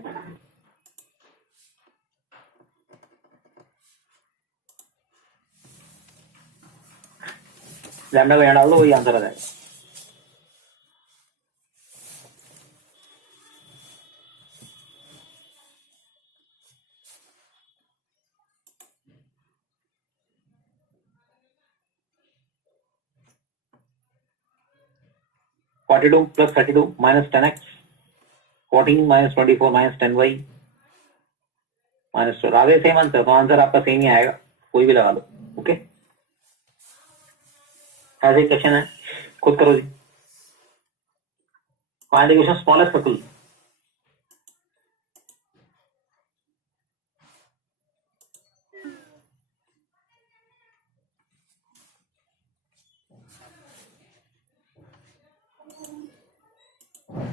Lambda को यहाँ डाल दो, वही आंसर आ जाएगा। -42 + 32 -10x, 14 - 24 -10y -12। आगे सेम आंसर, तो आंसर आपका सेम ही आएगा, कोई भी लगा लो। ओके, ऐसे क्वेश्चन है, खुद करो जी। Find the question smallest circle.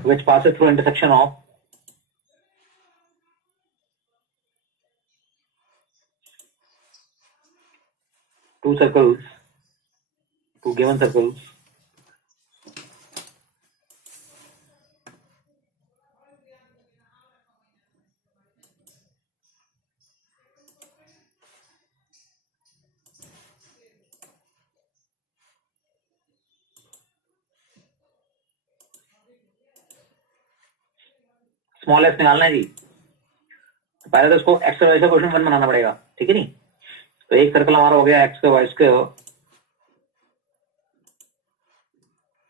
which passes through intersection of two circles, two given circles, smallest निकालना है जी। तो पहले तो इसको एक्स वाई से क्वेश्चन 1 बनाना पड़ेगा, ठीक है नहीं। तो एक सर्कल हमारा हो गया एक्स के वाई के,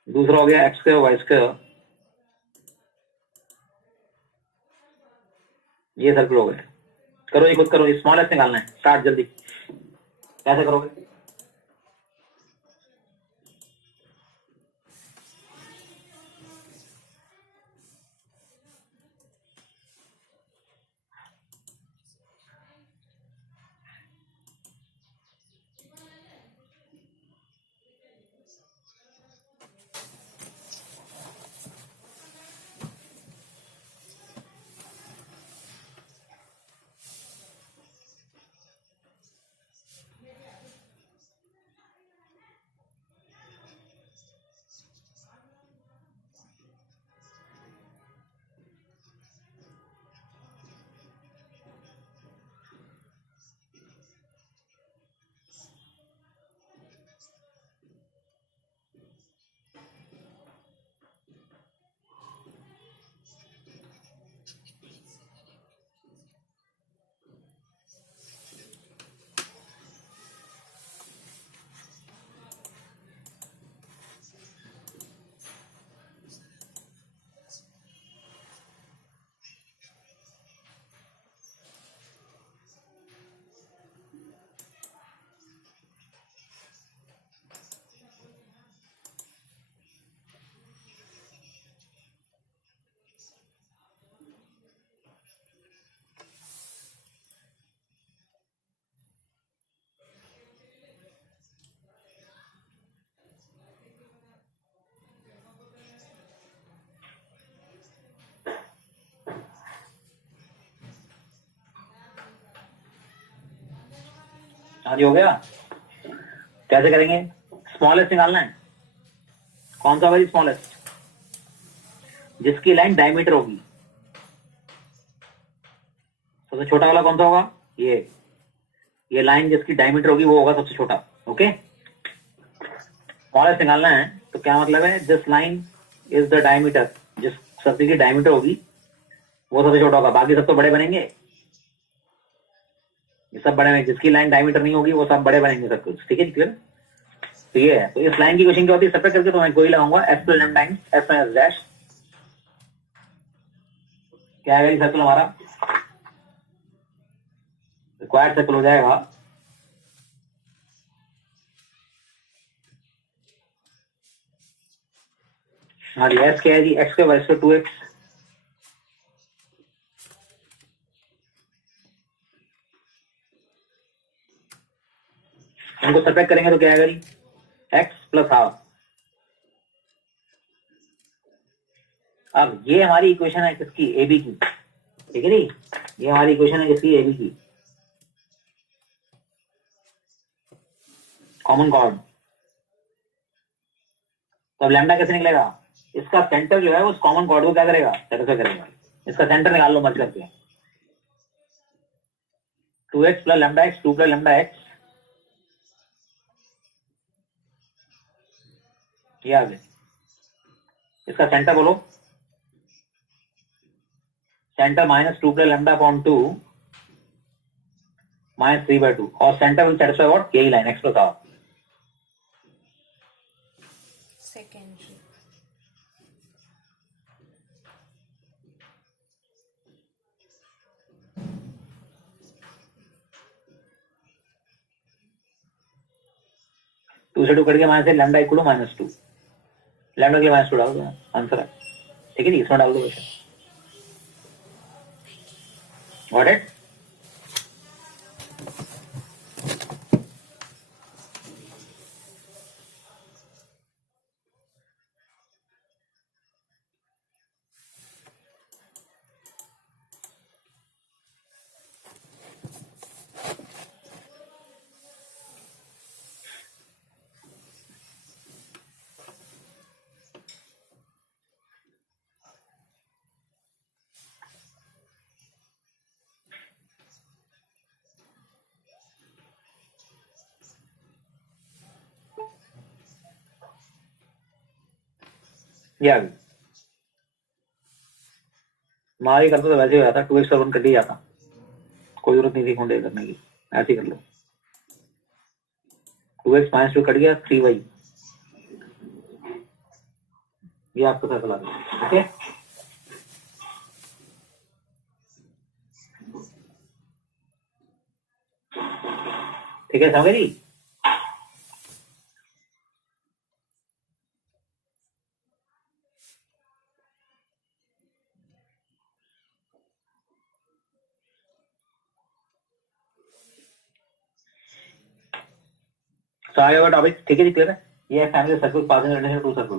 दूसरा हो गया एक्स के वाई के, ये सर्कल हो गया। करो ये खुद करो, स्मॉलेस्ट निकालना है, स्टार्ट जल्दी। कैसे करोगे, हाँ जी, हो गया। कैसे करेंगे? स्मॉलेस्ट निकालना है। कौन सा होगा स्मॉलेस्ट? जिसकी लाइन डायमीटर होगी। सबसे छोटा वाला कौन सा होगा? ये लाइन जिसकी डायमीटर होगी वो होगा सबसे छोटा। ओके, स्मॉलेस्ट निकालना है तो क्या मतलब है? This line is the diameter, जिस सर्कल की डायमीटर होगी वो सबसे छोटा होगा, बाकी सब तो बड़े बनेंगे। ये सब बड़े बनेंगे, जिसकी लाइन डायमीटर नहीं होगी वो सब बड़े बनेंगे सर्कल्स। ठीक है, क्लियर? तो ये है। तो इस लाइन की क्वेश्चन क्या होती है? सेपरेट करके तो मैं कोई लगाऊंगा S plus M times S minus dash. क्या है सर्कल हमारा? रिक्वायर्ड सर्कल हो जाएगा हाँ जी, एस क्या है जी? एक्स के वाई से 2x। इनको सेपरेट करेंगे तो क्या आएगा जी? X plus half. अब ये हमारी इक्वेशन है किसकी? ए बी की। ठीक है जी, ये हमारी इक्वेशन है किसकी? ए बी की। Common chord. तो अब लैम्डा कैसे निकलेगा? इसका सेंटर जो है उस कॉमन कॉर्ड को क्या करेगा? सेटिस्फाई करेगा। इसका सेंटर निकाल लो मर्ज करके। 2x plus lambda x, 2 plus lambda x, ये आ गया। इसका सेंटर बोलो। Centre minus 2 plus lambda upon 2 minus 3/2 और सेंटर विल सेटिस्फाई व्हाट? यही line x plus half. Secondary. Two से 2 कट गया, minus lambda equal to -2। Lambda के लिए -2 डाल दो, आंसर है। ठीक है जी, इसमें डाल दो वैसे। Got it? ये आ गई। हमारी करता तो वैसे ही होता, 2x और 1 कट ही जाता, कोई जरूरत नहीं थी कॉन्टेक्ट करने की। ऐसे ही कर लो। 2x -2 कट गया, 3y। ये आपका सर्कल आ गया। ओके, ठीक है, समझ गई? तो आगे का टॉपिक ठीक है जी, क्लियर है? ये है family circle passing relation to circle.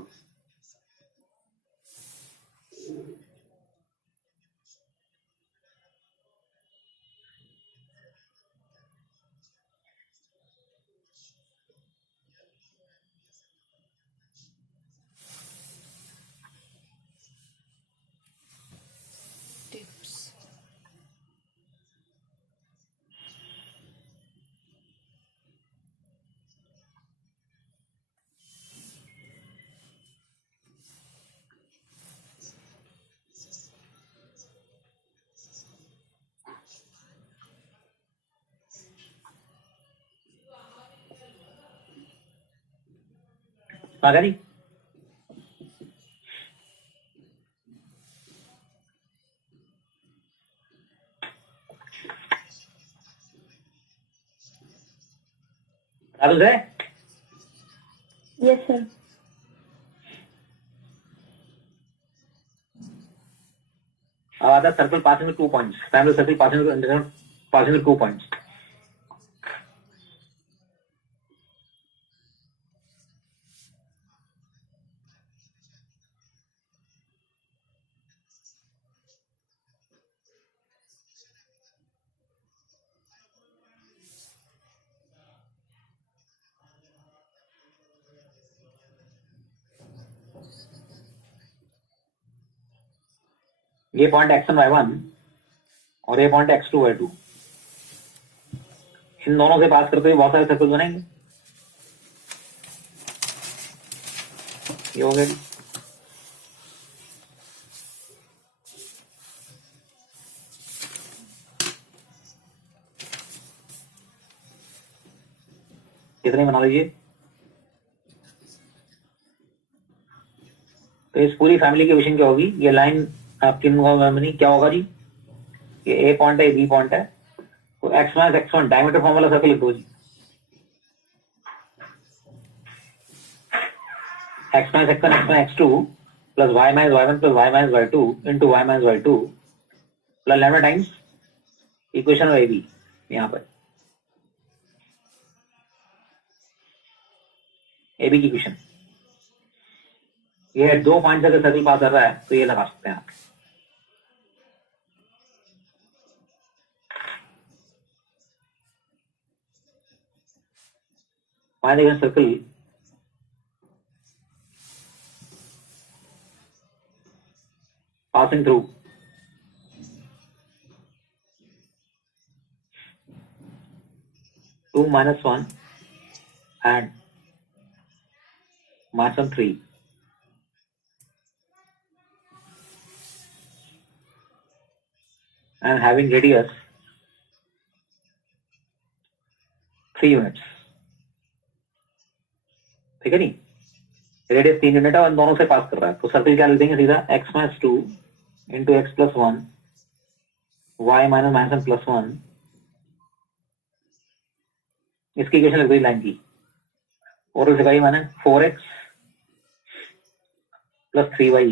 Tips. आ गया जी? है? Yes, sir. अब आता है सर्कल पासिंग में 2 पॉइंट्स। फैमिली सर्कल पासिंग में 2 पॉइंट्स। ये पॉइंट x1y1 और ये पॉइंट x2y2, इन दोनों से पास करते हुए बहुत सारे सर्कल बनेंगे। ये हो गया जी। कितने बना लीजिए। तो इस पूरी फैमिली की विजन क्या होगी, ये लाइन आपकी बनी क्या होगा जी, ये ए पॉइंट है, ये बी पॉइंट है, तो x minus x1 diameter form वाला सर्कल लिख दो जी। x minus x1 x1 x2 plus y minus y1 plus y minus y2 into y minus y2 plus lambda times equation of A B. यहाँ पर ए बी की इक्वेशन, ये 2 पॉइंट अगर सर्कल पास कर रहा है तो ये लगा सकते हैं आप। find a circle passing through two minus 1 and minus 3 and having radius 3 units। ठीक है नहीं, रेडियस 3 यूनिट है और इन दोनों से पास कर रहा है, तो सर्कल क्या लिख देंगे सीधा, x minus 2 into x plus 1 y minus minus 1 plus 1, इसकी इक्वेशन लिख दी लाइन की, और लिखाई मैंने 4x plus 3y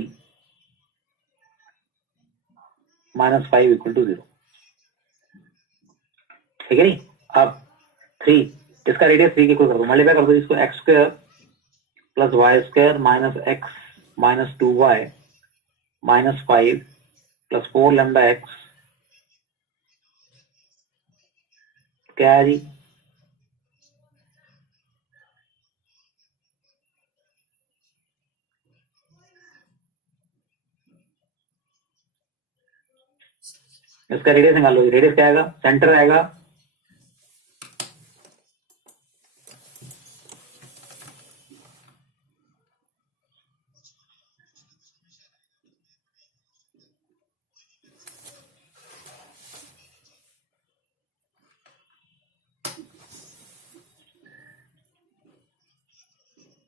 minus 5 equal to 0। ठीक है नहीं, अब 3 इसका रेडियस 3 के इक्वल कर दो, मल्टीप्लाई कर दो इसको, x square plus Y square minus x minus 2y minus 5 plus 4 lambda x, क्या है जी, इसका रेडियस निकाल लो। रेडियस क्या आएगा, सेंटर आएगा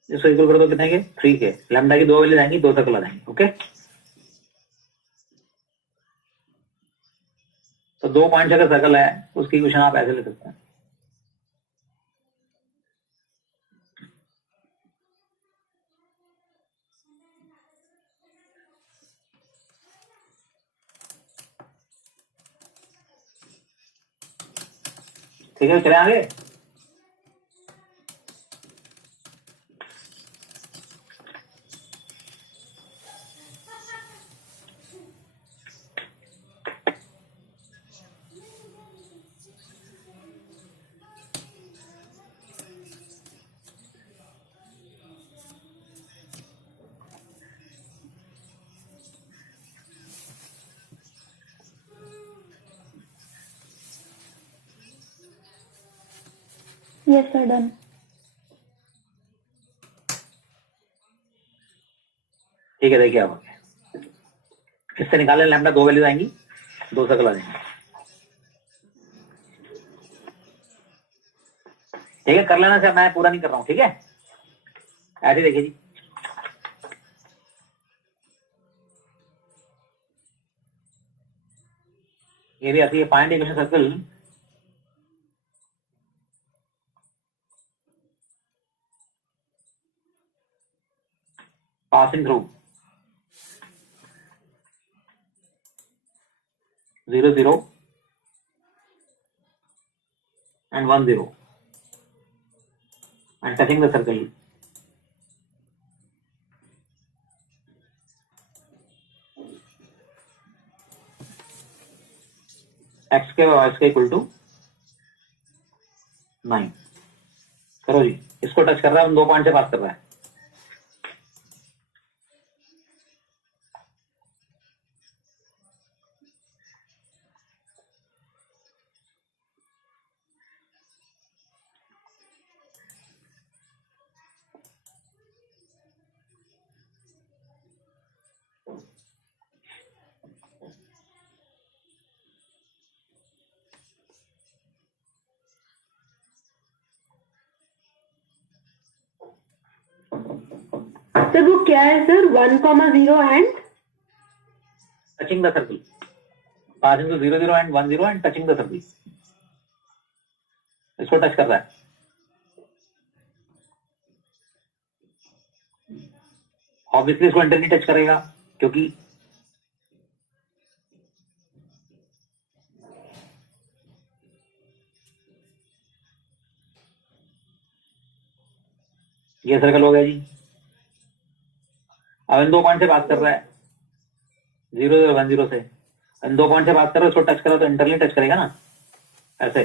इसको इक्वल कर दो कितने के, 3 के, लैम्डा की 2 वैल्यू जाएंगी, 2 सर्कल आ जाएंगे। ओके, तो 2 पॉइंट अगर सर्कल है उसकी इक्वेशन आप ऐसे लिख सकते हैं, ठीक है। चले आगे, Yes, sir, done. ठीक है। देखिए अब इससे निकालने लैम्डा 2 वैल्यू आएंगी, 2 सर्कल आ जाएंगे। ठीक है, कर लेना सर, मैं पूरा नहीं कर रहा हूँ। ठीक है, ऐसे देखिए जी, ये भी आती है, find equation circle passing through 0 0 and 1 0 and touching the circle, x के और y के इक्वल टू 9। करो जी, इसको टच कर रहा है, उन 2 पॉइंट से पास कर रहा है। सर वो क्या है sir 1,0 and touching the circle, passing to 0 0 and 1 0 and touching the circle, इसको टच कर रहा है। ऑब्वियसली इसको इंटरली टच करेगा क्योंकि ये सर्कल हो गया जी। अब इन 2 पॉइंट से बात कर रहा है 0 0 1 0 से, इन 2 पॉइंट से बात कर रहा है, उसको टच करो तो इंटरली टच करेगा ना, ऐसे,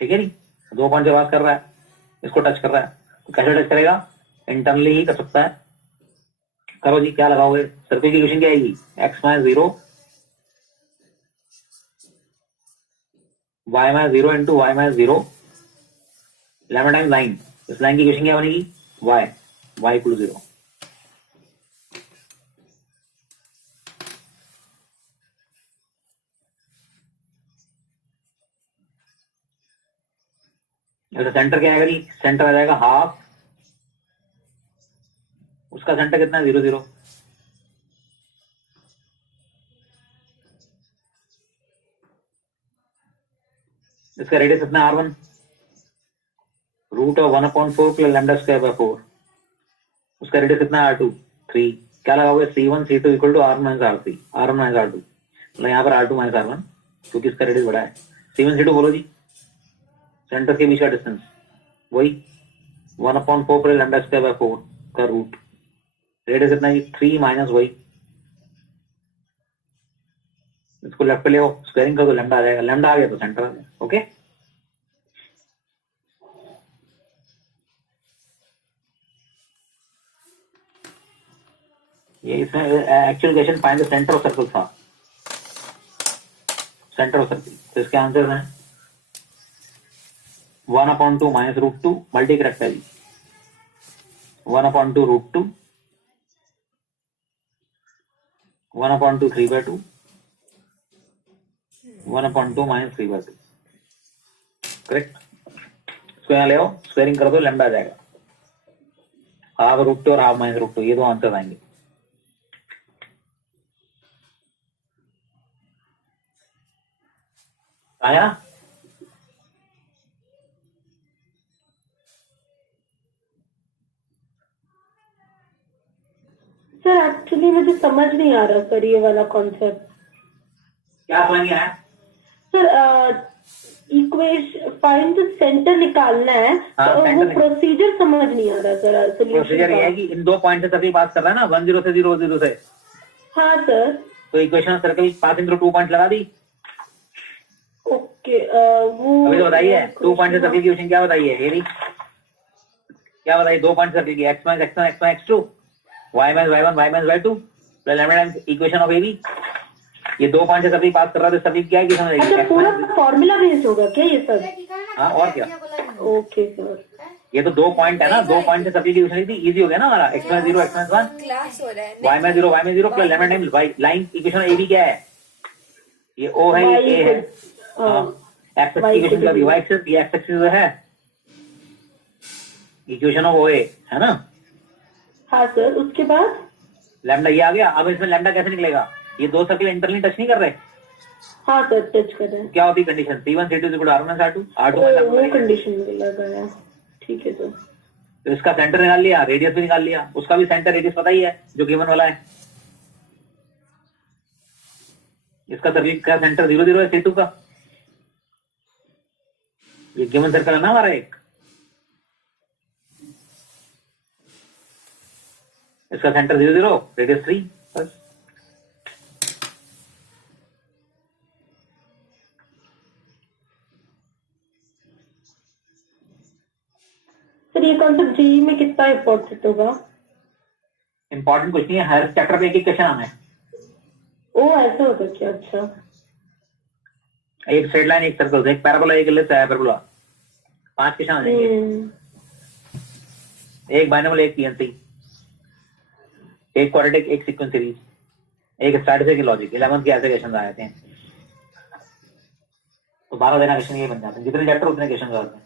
ठीक है जी। 2 पॉइंट से बात कर रहा है, इसको टच कर रहा है, तो कैसे टच करेगा, इंटरनली ही कर सकता है। करो जी, क्या लगाओगे, सर्कल की इक्वेशन क्या आएगी, x minus 0 y minus 0 into y minus 0 lambda times line, इस लाइन की इक्वेशन क्या बनेगी, y इक्वल टू 0। सेंटर क्या आएगा जी, सेंटर आ जाएगा हाफ, उसका सेंटर कितना है 0 0, इसका रेडियस कितना है r1, root of 1/4 plus lambda square by 4, उसका रेडियस कितना है r2 3, क्या लगाओगे c1 c2 equal to r minus r3 r1 minus r2, मतलब यहाँ पर r2 माइनस r1 क्योंकि इसका रेडियस बड़ा है। c1 c2 बोलो जी, सेंटर के बीच का डिस्टेंस वही 1/4 प्लस लैम्डा स्क्वायर बाय 4 का रूट, रेडियस कितना है 3 माइनस वही, इसको लेफ्ट पे ले आओ, स्क्वायरिंग करो तो लैम्डा आ जाएगा, लैम्डा आ गया तो सेंटर आ गया। ओके, ये इसमें actual question find the centre of circle था, सेंटर ऑफ सर्कल, तो इसके आंसर हैं 1/2 माइनस √2 मल्टी करेक्ट है 1/2 √2 1/2 3/2 1/2 माइनस 3/2 करेक्ट। इसको यहाँ ले आओ, स्क्वायरिंग कर दो, लैम्डा आ जाएगा, हाफ √2 और हाफ माइनस √2, ये दो आंसर आएंगे। आया, सर एक्चुअली मुझे समझ नहीं आ रहा सर ये वाला कॉन्सेप्ट। क्या समझ आया sir equation find the centre निकालना है, हाँ, तो center वो प्रोसीजर समझ नहीं आ रहा सर। प्रोसीजर ये है कि इन 2 पॉइंट से सर्कल पास कर रहा है ना, 1 0 से 0 0 से, हाँ सर, तो equation circle passing through 2 point लगा दी। ओके वो अभी तो बताइए 2 पॉइंट से सर्कल की इक्वेशन क्या बताइए, ये क्या बताइए, 2 पॉइंट सर्कल की x minus x1 x minus x2 y minus y1 y minus y2 plus lambda times equation of AB। ये 2 पॉइंट से सर्कल पास कर रहा है तो सर्कल क्या है कि समझ अच्छा आएगी, पूरा फॉर्मूला बेस्ड होगा क्या ये सब? हाँ और क्या, ओके सर, ये तो 2 पॉइंट है ना, 2 पॉइंट से सर्कल की इक्वेशन थी, इजी हो गया ना हमारा, x minus 0 x minus 1 class हो रहा है, y minus 0 plus lambda times y, line equation AB क्या है, ये O है, ये A है, एक्स एक्सिस की इक्वेशन क्या y एक्सिस, ये x एक्सिस है, इक्वेशन ऑफ OA है ना। हाँ सर, उसके बाद लैम्डा ये आ गया। अब इसमें लैम्डा कैसे निकलेगा, ये 2 सर्कल इंटरली टच नहीं कर रहे, हाँ सर टच कर रहे हैं, क्या होती condition, C1 C2 equal to R1 minus R2 वो कंडीशन लगाया, ठीक है सर। तो इसका सेंटर निकाल लिया, रेडियस भी निकाल लिया, उसका भी सेंटर रेडियस पता ही है जो गिवन वाला है, इसका सर्कल का सेंटर 0 0 है C2 का, ये गिवन सर्कल है ना हमारा एक, इसका सेंटर 0 0 रेडियस 3 बस। सर ये कॉन्सेप्ट जेईई में कितना इम्पोर्टेंट होगा? इंपॉर्टेंट कुछ नहीं है, हर चैप्टर पे एक क्वेश्चन आना है। ओ ऐसा होता है क्या? अच्छा, एक स्ट्रेट लाइन, एक सर्कल, एक पैराबोला, एक इलिप्स है, हाइपरबोला, 5 क्वेश्चन आ जाएंगे, एक बाइनोमियल, एक पीएनसी, एक क्वाड्रेटिक, एक सीक्वेंस सीरीज, एक स्टैटिस्टिक्स लॉजिक, 11th के ऐसे क्वेश्चन आए थे, तो 12 देना क्वेश्चन ये बन जाते हैं, जितने चैप्टर उतने क्वेश्चन आते हैं।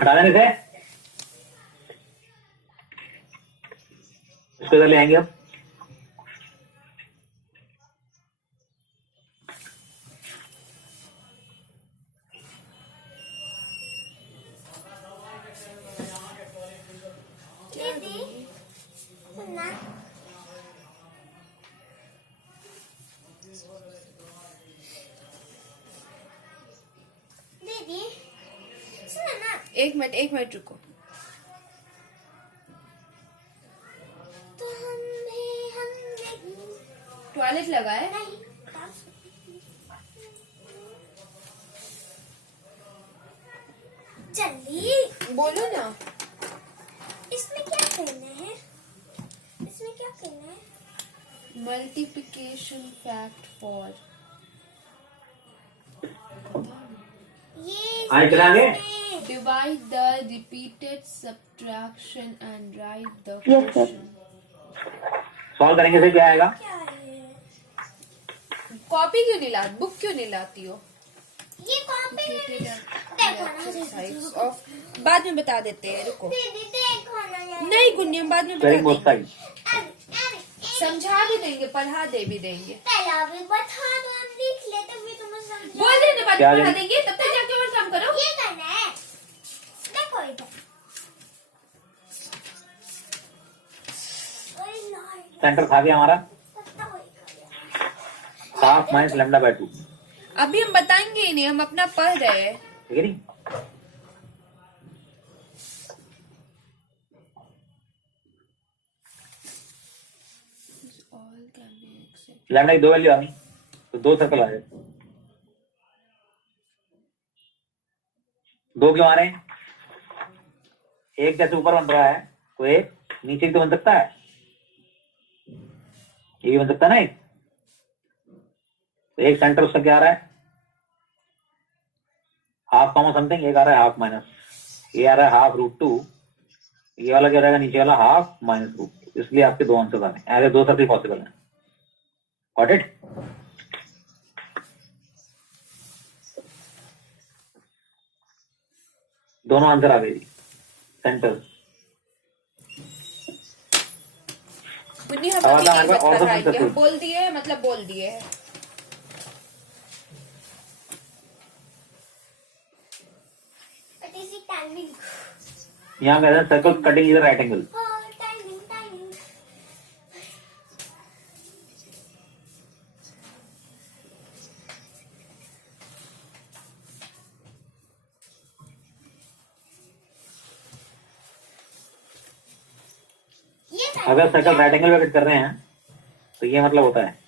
हटा देने से इसको इधर ले आएंगे अब। दीदी सुनना दीदी सुनो ना एक मिनट रुको। तो हम नहीं टॉयलेट लगा है? नहीं जल्दी बोलो ना। इसमें क्या करना है मल्टीप्लिकेशन फैक्ट फॉर ये आगे चलाएंगे। Divide the repeated subtraction and right the Yes, sir. Solve करेंगे से क्या आएगा? क्या है कॉपी क्यों नहीं लाती, बुक क्यों नहीं लाती हो? ये कॉपी Repeated देखो ना exercise of बाद में बता देते हैं, रुको। दीदी देखो ना यार नहीं गुन्नी, हम बाद में करेंगे बोथ बता देंगे, साइड। समझा भी देंगे, पढ़ा दे भी देंगे। पहला भी बता दो हम लिख लेते फिर तुम्हें समझा बोल देने बाद क्या में पढ़ा देंगे? देंगे, तब तक जाके और काम करो। ये करना है देखो इधर ओए लॉर्ड सेंटर था भी हमारा पता होगा हाफ माइनस लेमडा बाय 2, अभी हम बताएंगे ही नहीं, हम अपना पढ़ रहे हैं। ठीक है नहीं? लेमडा की 2 वैल्यू आ गई तो 2 सर्कल आ गए। 2 क्यों आ रहे हैं? एक जैसे ऊपर बन रहा है तो एक नीचे भी तो बन सकता है, ये भी बन सकता है ना एक। तो एक सेंटर उसका क्या आ रहा है? हाफ कॉमा समथिंग, एक आ रहा है हाफ माइनस, ये आ रहा है हाफ रूट 2, ये वाला क्या रहेगा नीचे वाला हाफ माइनस रूट 2। इसलिए आपके 2 आंसर आ रहे हैं, ऐसे 2 सर्कल पॉसिबल है। Got it? दोनों आंसर आ गए सेंटर। गुन्नी हम अब अभी आता नहीं हमारे पास और बताएंगे, सब हम बोल दिए मतलब बोल दिए है। What is it timing? यहाँ कहते हैं सर्कल कटिंग इधर राइट एंगल। Oh, timing. ये अगर सर्कल राइट एंगल पे कट कर रहे हैं तो ये मतलब होता है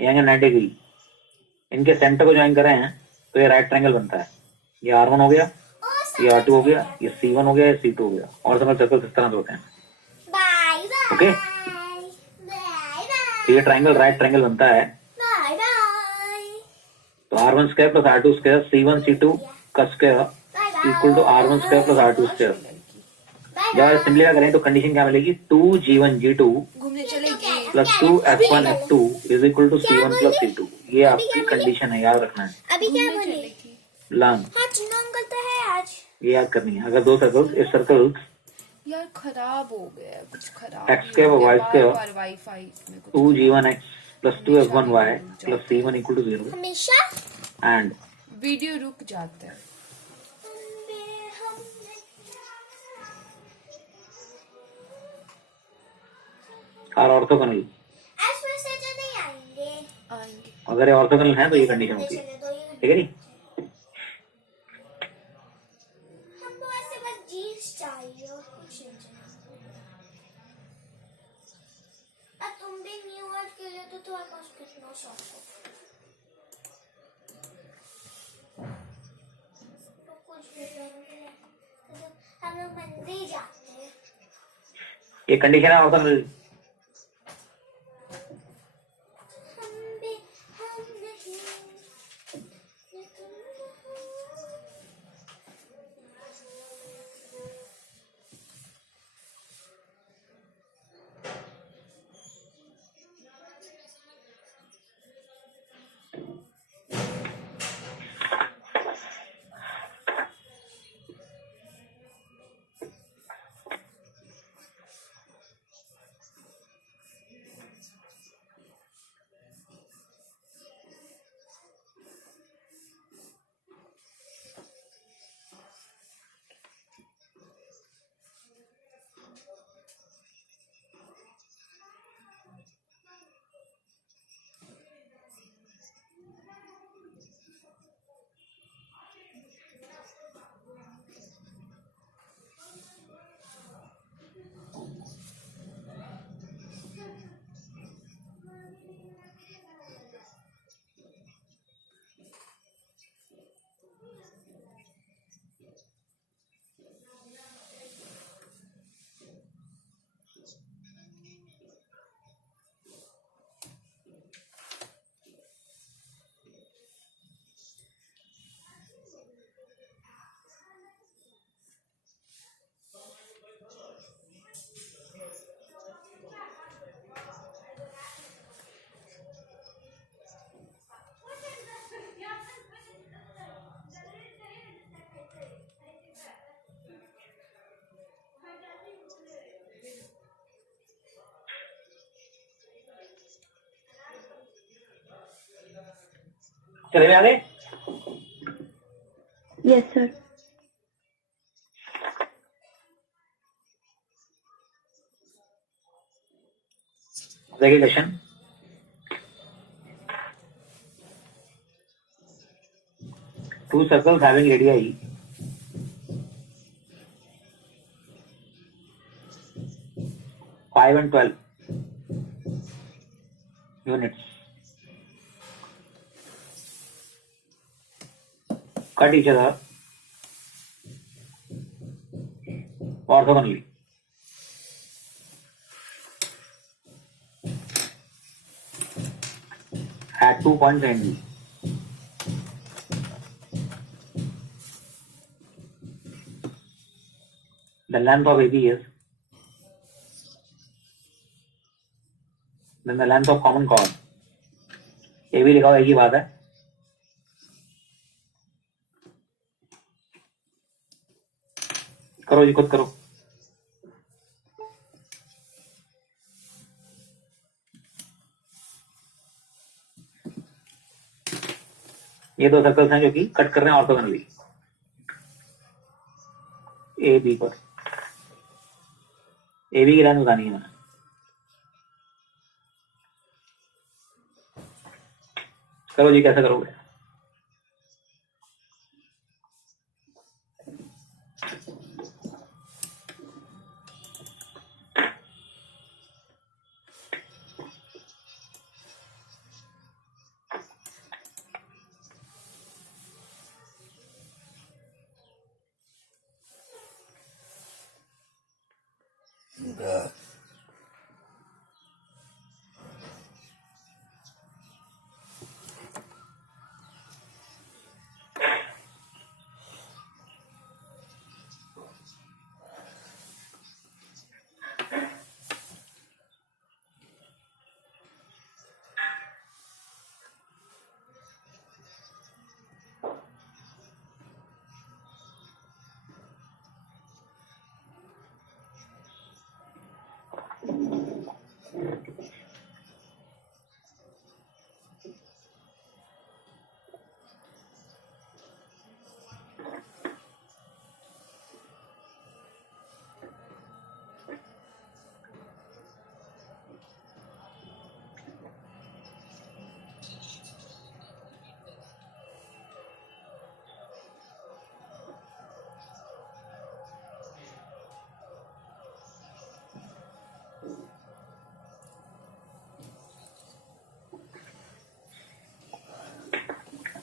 ये एंगल 90 डिग्री, इनके सेंटर को ज्वाइन कर रहे हैं तो ये राइट ट्रायंगल बनता है। ये R1 हो गया, ये R2 हो गया, ये C1 हो गया, ये C2 हो गया, और समझ सर्कल इस तरह से होते हैं। बाय बाय ओके, तो ये ट्रायंगल राइट ट्रायंगल बनता है। बाय बाय तो R1 square plus R2 square C1 C2 का square equal to R1 square plus R2 square. जब सिंपली करें तो कंडीशन क्या मिलेगी? 2G1G2 घूमने चलेगी। Plus 2F1F2 is equal to C1 plus C2। ये आपकी कंडीशन है, याद रखना है। अभी क्या घूमने बोले चलेगी। लर्न, हाँ चिन्ह अंकल तो है आज ये याद करनी है। अगर 2 सर्कल्स, इस सर्कल यार खराब हो गया, कुछ खराब X के व Y के वाईफाई में कुछ 2G1X plus 2F1Y plus C1 equal to 0 हमेशा एंड वीडियो रुक जाता है। Are orthogonal. आज में से जो नहीं आएंगे आएंगे। अगर ये ऑर्थोगोनल है तो ये कंडीशन होती है, चले तो ये ठीक है नहीं? हमको ऐसे बस जीन्स चाहिए और कुछ नहीं चाहिए। अब तुम भी न्यू ईयर के लिए तो तुम्हारे पास कितना शौक है तो कुछ भी करेंगे तो हम लोग मंदिर जाते हैं ये कंडीशन है ऑर्थोगोनल। हम भी हम नहीं ये तुम चले आ गए? Yes, sir. Second question. Two circles having radii 5 and 12 units cut each other orthogonally. At 2 points A and B. The length of AB is, then the length of common chord. AB लिखा हुआ एक ही बात है. करो जी, खुद करो. ये दो सर्कल्स हैं जो कि कट कर रहे हैं ऑर्थोगोनली ए बी पर. ए बी की लाइन बतानी है मैंने. करो जी, कैसे करोगे?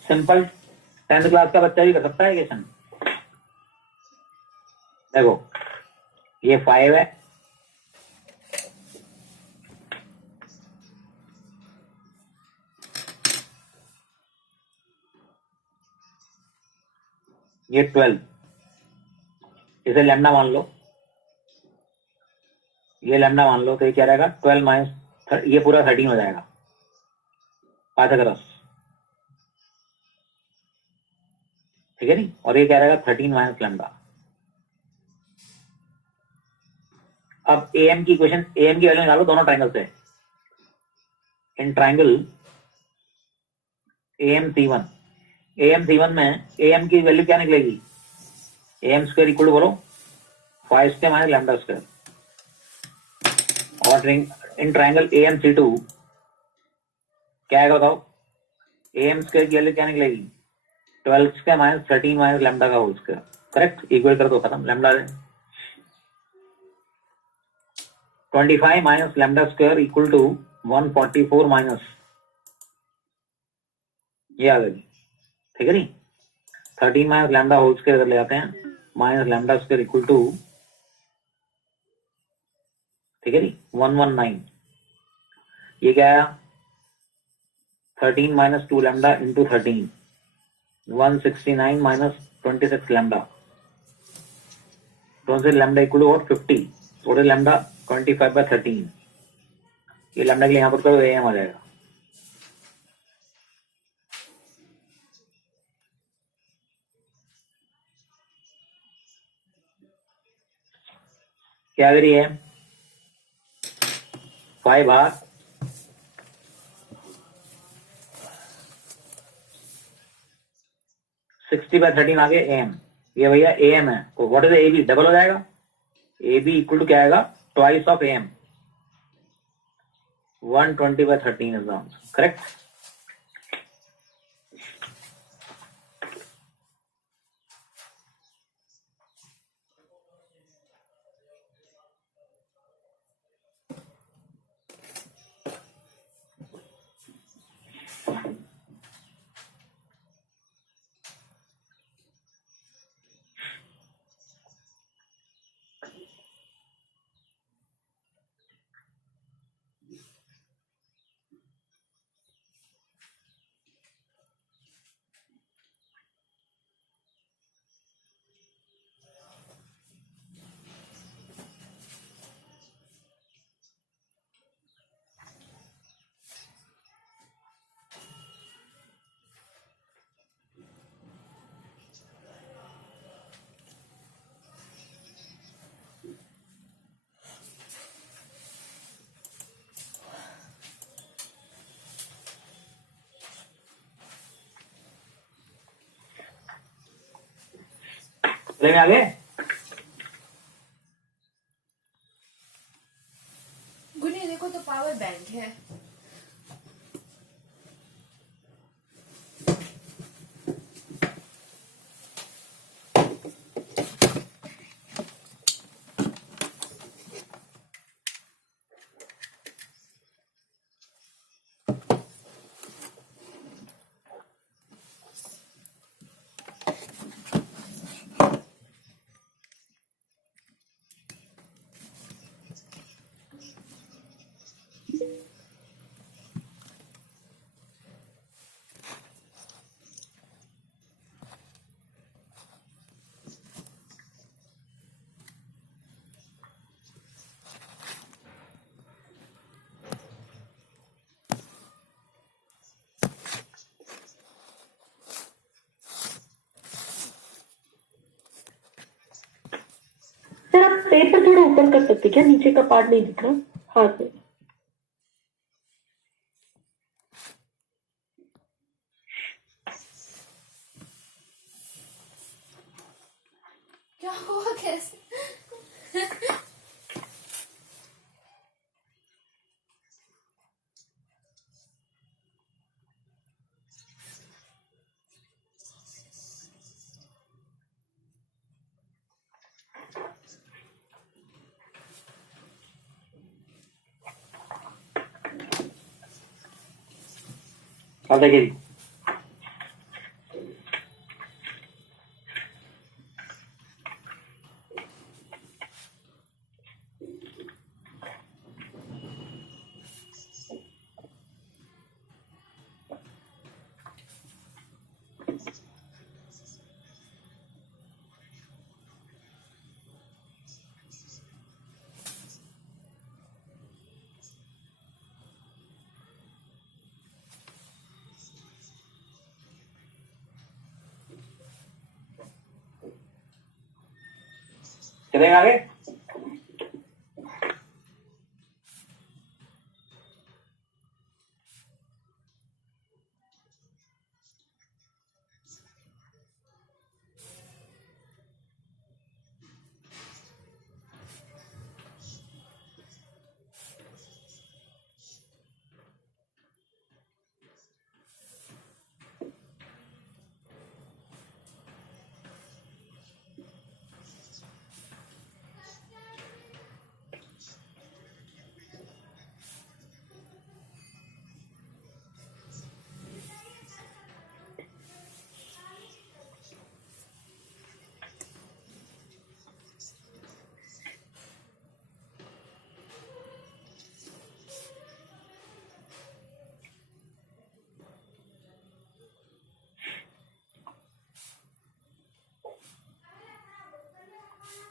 सिंपल 10th क्लास का बच्चा भी कर सकता है क्वेश्चन. देखो, ये 5 है, ये 12, इसे लैम्डा मान लो, ये लैम्डा मान लो, तो ये क्या रहेगा? 12 माइनस ये पूरा 13 हो जाएगा पाइथागोरस. ठीक है नहीं? और ये क्या रहेगा? 13 माइनस लैम्डा. अब AM की इक्वेशन, AM की वैल्यू निकालो दोनों ट्राइंगल से. इन ट्राइंगल AMC1, AMC1 में AM की वैल्यू क्या निकलेगी? AM स्क्वायर इक्वल बोलो 5 स्क्वायर माइनस लैम्डा स्क्वायर. और इन ट्राइंगल AMC2 क्या आएगा बताओ? AM स्क्वायर की वैल्यू क्या निकलेगी? 12 स्क्वायर माइनस 13 माइनस लैम्डा का होल स्क्वायर. करेक्ट? इक्वल कर दो, खत्म. Lambda 25 minus lambda square equal to 144 minus, ये आ गई. ठीक है नहीं? 13 माइनस लैम्डा होल स्क्वायर कर ले जाते हैं, minus lambda square equal to, ठीक है नहीं, 119. ये क्या आया? 13 minus 2 lambda into 13, 169 minus 26 lambda. दोनों से lambda equal to 50. Total lambda 25/13. ये लैम्डा के लिए यहाँ पर करो, AM आ जाएगा. क्या करी है? 5 भाग 60/13 आगे AM, ये भैया AM है, तो व्हाट इज AB, डबल हो जाएगा। AB इक्वल टू क्या आएगा, twice of AM, 120/13 is the answer, correct. चलेंगे आगे। गुनी देखो तो पावर बैंक है। सर आप पेपर थोड़ा ऊपर कर सकते क्या, नीचे का पार्ट नहीं दिख रहा। हाँ सर। क्या हुआ, कैसे? अब देखिए जी, चलेंगे आगे।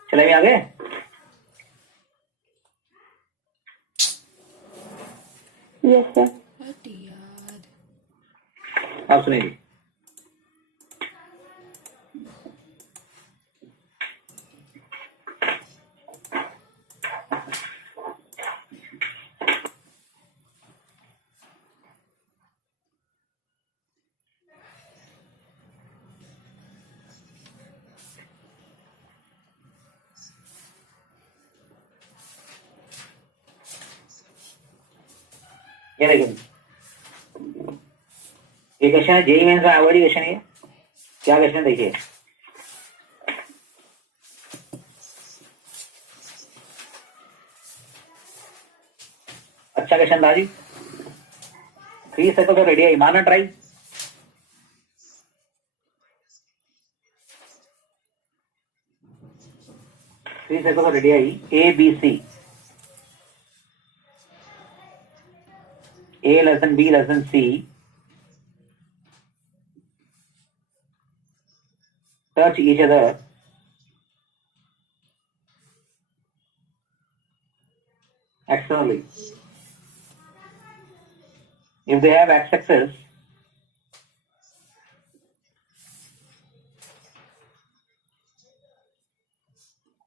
चलेंगे आगे। Yes sir. हट यार। आप सुनिए जी, ये देखिए, ये क्वेश्चन है जेई मेंस में आया हुआ क्वेश्चन है। क्या क्वेश्चन है देखिए, अच्छा क्वेश्चन था जी। 3 सर्कल्स ऑफ रेडियस, माना try. Three circles of radius A B C, A less than B less than C, touch each other externally. If they have x-axis,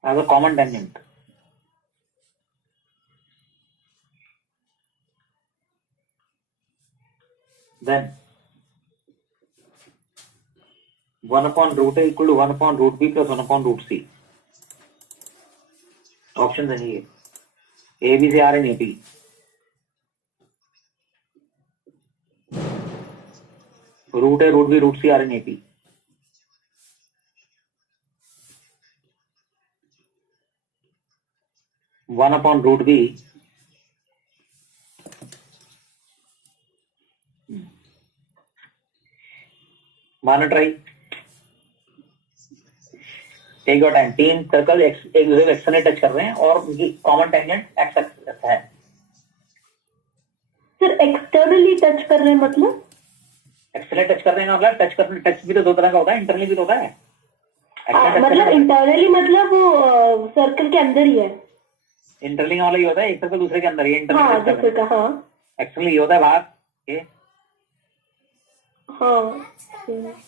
as a common tangent, then 1 upon root A equal to 1 upon root B plus 1 upon root C. Option है ये, ए बी से आ रहे हैं AP, रूट है रूट बी रूट सी आ रहे हैं AP। One upon root B माना try. Take your time. 3 circle एक दूसरे को एक्स ने टच कर रहे हैं और उनकी कॉमन टेंजेंट एक्स एक्सिस है। सर एक्सटर्नली टच कर रहे हैं मतलब? एक्सटर्नली टच कर रहे हैं मतलब टच भी तो 2 तरह का होता है, इंटरनली भी तो होता है। मतलब इंटरनली मतलब वो सर्कल के अंदर ही है। इंटरनली वाला ये होता है एक सर्कल दूसरे के अंदर, ये हाँ इंटरनली जैसे का, हाँ एक्सटर्नली ये होता है बाहर,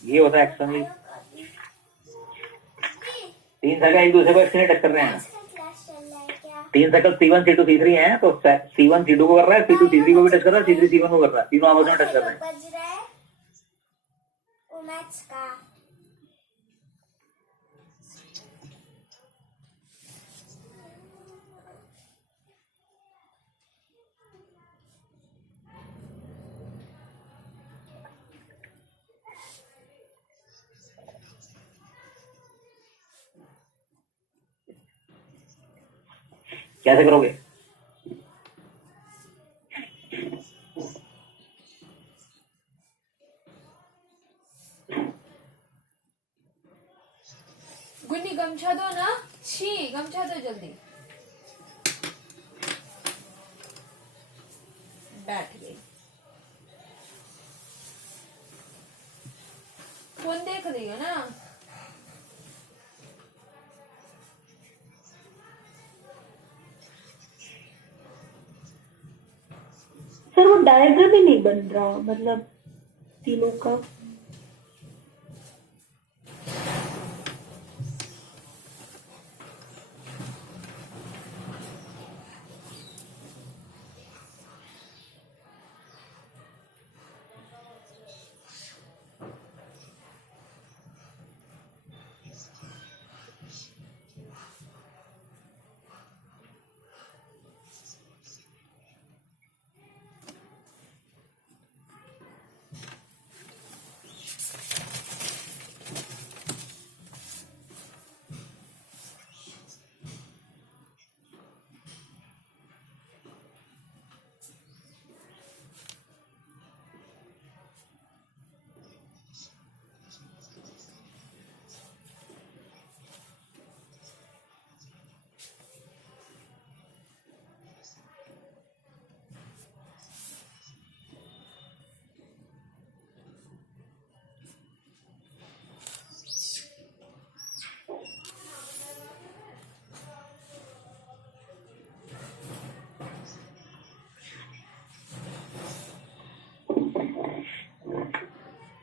ये होता है एक्सटर्नली। 3 सर्कल एक दूसरे को एक्स ने टच कर रहे हैं। 3 सर्कल C1 C2 C3 हैं, तो C1 C2 को कर रहा है, C2 C3 को भी टच कर रहा है, C3 C1 को कर रहा है, तीनों आपस में टच कर रहे हैं। कैसे करोगे? गुन्नी गमछा दो ना, छी गमछा दो जल्दी। बैठ गई, फोन देख रही हो ना? सर वो डायग्राम ही नहीं बन रहा, मतलब तीनों का।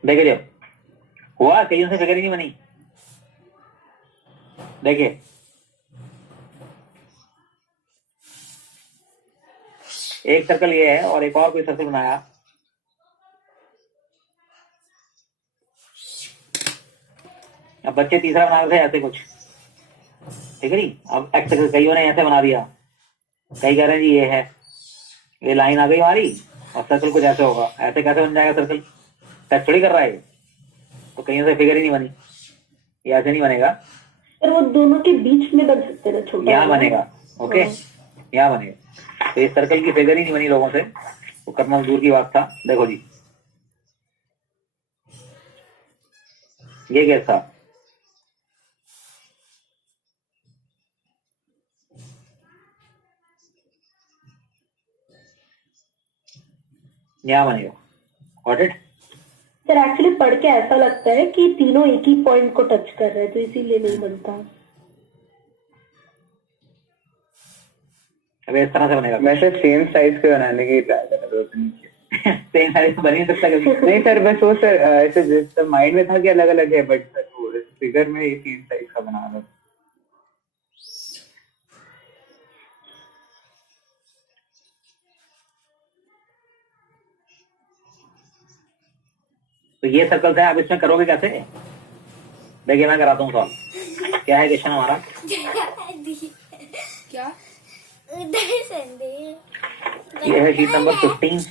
देखिए जब हुआ कईयों से फिगर ही नहीं बनी। देखिए एक सर्कल ये है और एक और कोई सर्कल बनाया, अब बच्चे तीसरा बना रहे थे ऐसे कुछ, ठीक है जी। अब एक्स सर्कल कईयों ने ऐसे बना दिया, कई कह रहे हैं जी ये है, ये लाइन आ गई हमारी और सर्कल कुछ ऐसे होगा, ऐसे कैसे बन जाएगा सर्कल? टच थोड़ी कर रहा है ये। तो कहीं से फिगर ही नहीं बनी, ये ऐसे नहीं बनेगा, सर वो दोनों के बीच में बन सकते हैं ना, छोटा यहाँ वाला? बनेगा। ओके, हाँ। यहाँ बनेगा। तो इस सर्कल की फिगर ही नहीं बनी लोगों से, वो करना दूर की बात था। देखो जी, ये केस था। यहाँ बनेगा। Got it? सर एक्चुअली पढ़ के ऐसा लगता है कि तीनों एक ही पॉइंट को टच कर रहे हैं, तो इसीलिए नहीं बनता। अब इस तरह से बनेगा। वैसे सेम साइज के बनाने की ट्राई कर रहा था। सेम साइज बन नहीं सकता कभी। नहीं सर, बस वो सर ऐसे जैसे माइंड में था कि अलग अलग है, बट सर वो फिगर में ये सेम साइज का बना रहा था। तो ये सर्कल था, आप इसमें करोगे कैसे? देखिए मैं कराता हूँ सॉल्व। क्या है क्वेश्चन हमारा? क्या? ये है शीट नंबर 15,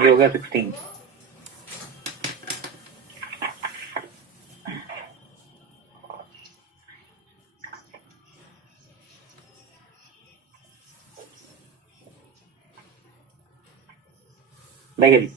ये हो गया 16। देखिए जी,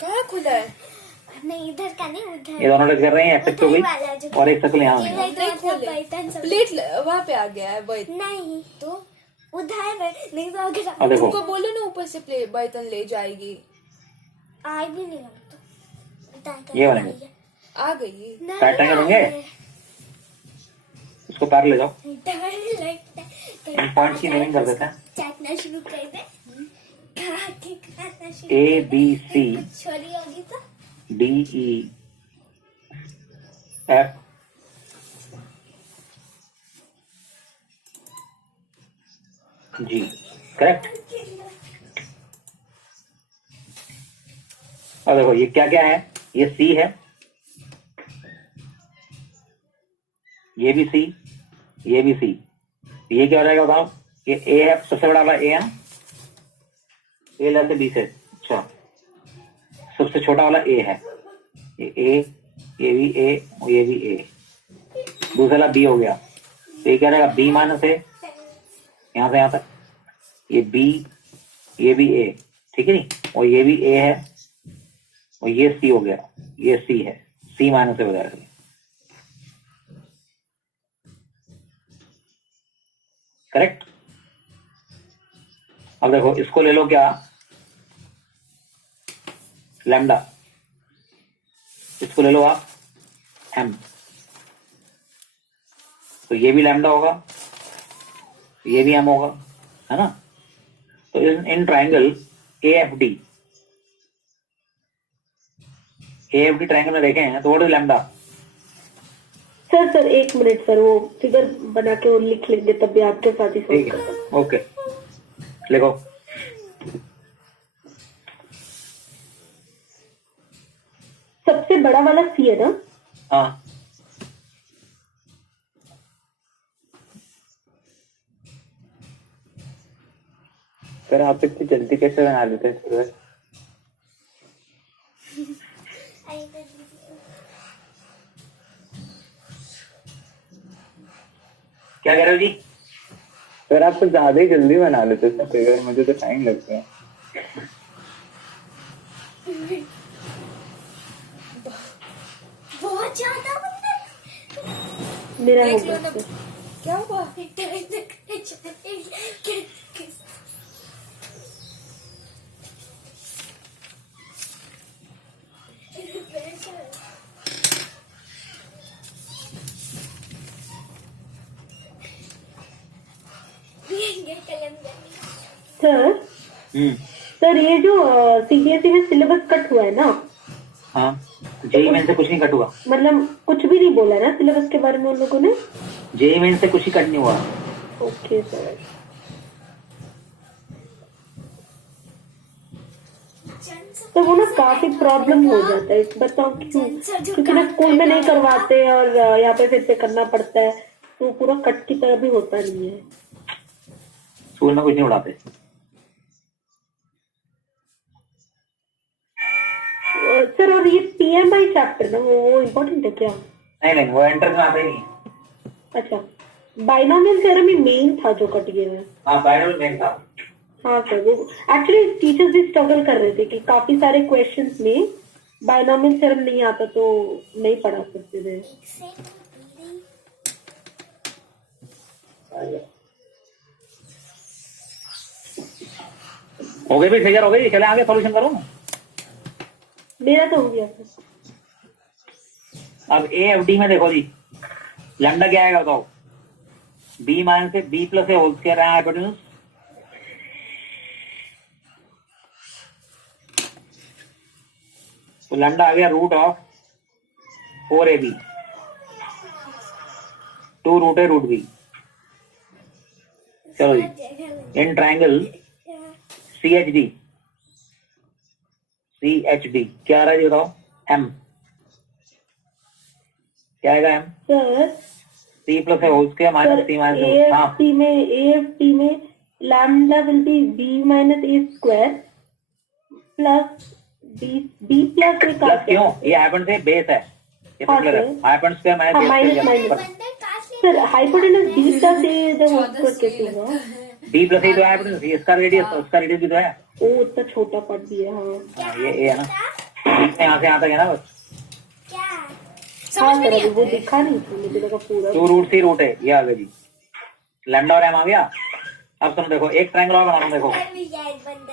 कहाँ खुला है? नहीं इधर का नहीं उधर। ये दोनों लोग कर रहे हैं, एक्सेप्ट हो गई, और एक सर्कल यहाँ बनेगा। नहीं खोले, प्लेट वहाँ पे आ गया है बैत। नहीं तो उधर नहीं तो अगर अब देखो, तुमको बोलो ना ऊपर से प्लेट बर्तन ले जाएगी। आई भी नहीं लगता। ये बनेंगे। आ गई। टाइट टाइट होंगे, उसको पैर ले जाओ, इन पॉइंट की नेमिंग कर देते हैं। चाटना शुरू कर दे। ए बी सी छोरी होगी तो D E F G, correct. और देखो ये क्या क्या है, ये सी है, ये भी सी, ये भी सी। ये क्या हो जाएगा बताओ? ये ए है, सबसे बड़ा वाला ए है ना, ए लेते बी से। अच्छा, सबसे छोटा वाला ए है, ये भी ए और ये भी ए, दूसरा वाला बी हो गया। तो ये क्या रहेगा? बी माइनस ए, यहाँ से यहाँ तक ये बी, ये भी ए, ठीक है नी, और ये भी ए है, और ये सी हो गया, ये सी है, सी माइनस ए हो जाएगा। करेक्ट। अब देखो इसको ले लो, क्या? लैम्डा। इसको ले लो आप एम, तो ये भी लैम्डा होगा, ये भी एम होगा, है ना? तो in triangle A F D triangle में देखे हैं, तो व्हाट इज लैम्डा? सर एक मिनट सर, वो फिगर बना के वो लिख लेंगे, तब भी आपके साथ ही ठीक है, ओके, लिखो। सबसे बड़ा वाला सी है ना? हाँ, सर आप इतनी जल्दी कैसे बना लेते हैं सर? क्या कह रहे हो जी? सर आप तो ज्यादा ही जल्दी बना लेते हैं फिगर, मुझे तो टाइम लगता है। बहुत ज्यादा मेरा देख होगा लो ना, सर। क्या हुआ? सर सर ये जो सीबीएसई में सिलेबस कट हुआ है ना, हाँ, जेई मेन से कुछ नहीं कट हुआ। मतलब कुछ भी नहीं बोला ना सिलेबस के बारे में उन लोगों ने? जेई मेन से कुछ ही कट नहीं हुआ। Okay sir. तो वो ना काफी प्रॉब्लम हो जाता है, बताओ क्यों? क्योंकि ना स्कूल में नहीं करवाते और यहाँ पे फिर से करना पड़ता है, तो पूरा कट की तरह भी होता नहीं है। स्कूल में कुछ नहीं उड़ाते। सर और ये पीएमआई चैप्टर ना वो इम्पोर्टेंट है क्या? नहीं, वो एंट्रेंस में आता ही नहीं है। अच्छा, बाइनोमियल थ्योरम में मेन था जो कट गया है। हाँ, बाइनोमियल मेन था। हाँ सर, वो एक्चुअली टीचर्स भी स्ट्रगल कर रहे थे कि काफी सारे क्वेश्चंस में बाइनोमियल थ्योरम नहीं आता तो नहीं पढ़ा सकते थे। हो गई भी फिगर हो गई, चले आगे सॉल्यूशन करो। मेरा तो हो गया सर। अब ए एफ डी में देखो जी, लैम्डा क्या आएगा बताओ? बी माइनस से B plus A whole square है हाइपोटेन्यूज। तो लैम्डा आ गया root of 4ab, 2 root A root B. चलो जी, इन ट्राइंगल CHD क्या आ रहा है जी बताओ? M क्या आएगा? M sir C plus A whole square minus C minus A. हाँ, AFT में lambda will be b minus A square plus b plus A का प्लस क्यों? ये हाइपोटेन्यूज से बेस है, ये पर्टिकुलर है। Hypotenuse square minus sir hypotenuse b plus A the whole square कैसे होगा? बी प्लस ए तो है हाइपोटेन्यूज, इसका रेडियस उसका रेडियस भी तो है। ओ इतना छोटा पार्ट भी है। हाँ ये ए है ना, यहाँ से यहाँ तक है ना बस। हाँ सर, अभी वो दिखा नहीं था, मुझे लगा पूरा। 2 रूट C रूट है, ये आ गया जी। लैम्डा और M आ गया। अब सुनो देखो, एक ट्रायंगल और बनाना देखो।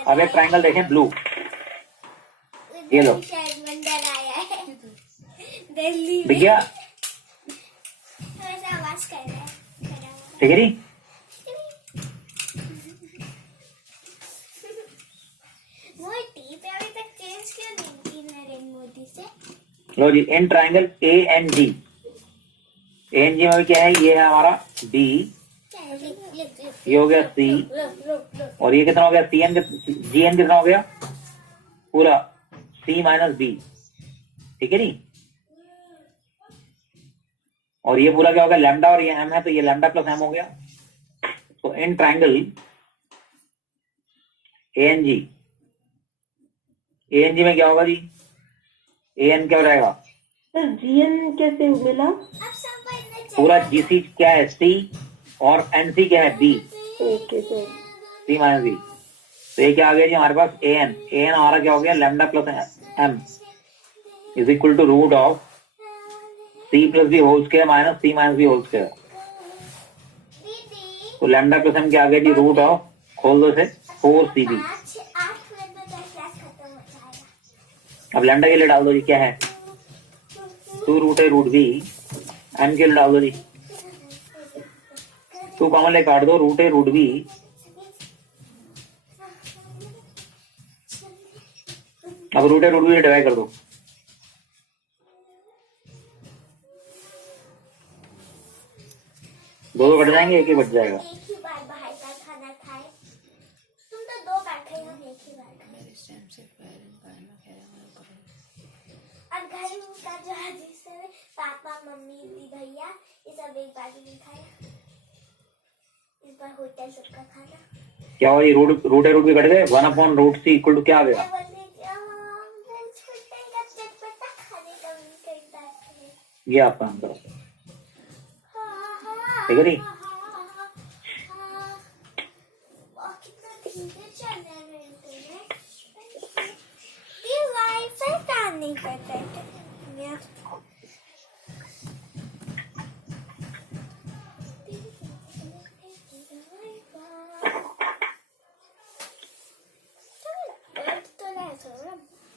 अब एक ट्रायंगल देखें ब्लू, ये लो, दिख गया? ठीक है जी। लो जी, इन ट्राइंगल ANG में भी क्या है? ये है हमारा B, ये हो गया C, और ये कितना हो गया? GN कितना हो गया? पूरा C माइनस B, ठीक है नी। और ये पूरा क्या हो गया? लैम्डा और ये M है, तो ये लैम्डा प्लस M हो गया। तो इन ट्राइंगल ANG में क्या होगा जी? AN क्या हो जाएगा? सर GN कैसे मिला? पूरा GC क्या है? C, और NC क्या है? B। Okay sir. C minus B, तो ये क्या आ गया जी हमारे पास? AN हमारा क्या हो गया? Lambda plus M is equal to root of C plus B whole square minus C minus B whole square. तो लैम्डा प्लस M क्या आ गया जी? रूट ऑफ, खोल दो इसे, 4CB। अब लैम्डा के लिए डाल दो जी, क्या है? 2 root A root B. M के लिए डाल दो जी, 2 कॉमन ले काट दो, रूट ए रूट बी। अब root A root B divide कर दो। दो कट जाएंगे, एक ही बच जाएगा। एक ही बार बाहर का खाना खाए, तुम तो 2 बार खाए, हम एक ही बार खाए। और घर का जो हदीस है, पापा मम्मी दी भैया ये सब एक बार ही नहीं खाया, इस बार होटल सबका खाना। क्या हुआ? ये रूट ए रूट भी कट गए। 1/√C इक्वल टू क्या आ गया? चटपटा खाने का मन करता है। ये आपका आंसर है, ठीक है जी। कितना धीरे चल रहा है इंटरनेट, ये वाईफाई काम नहीं करता है।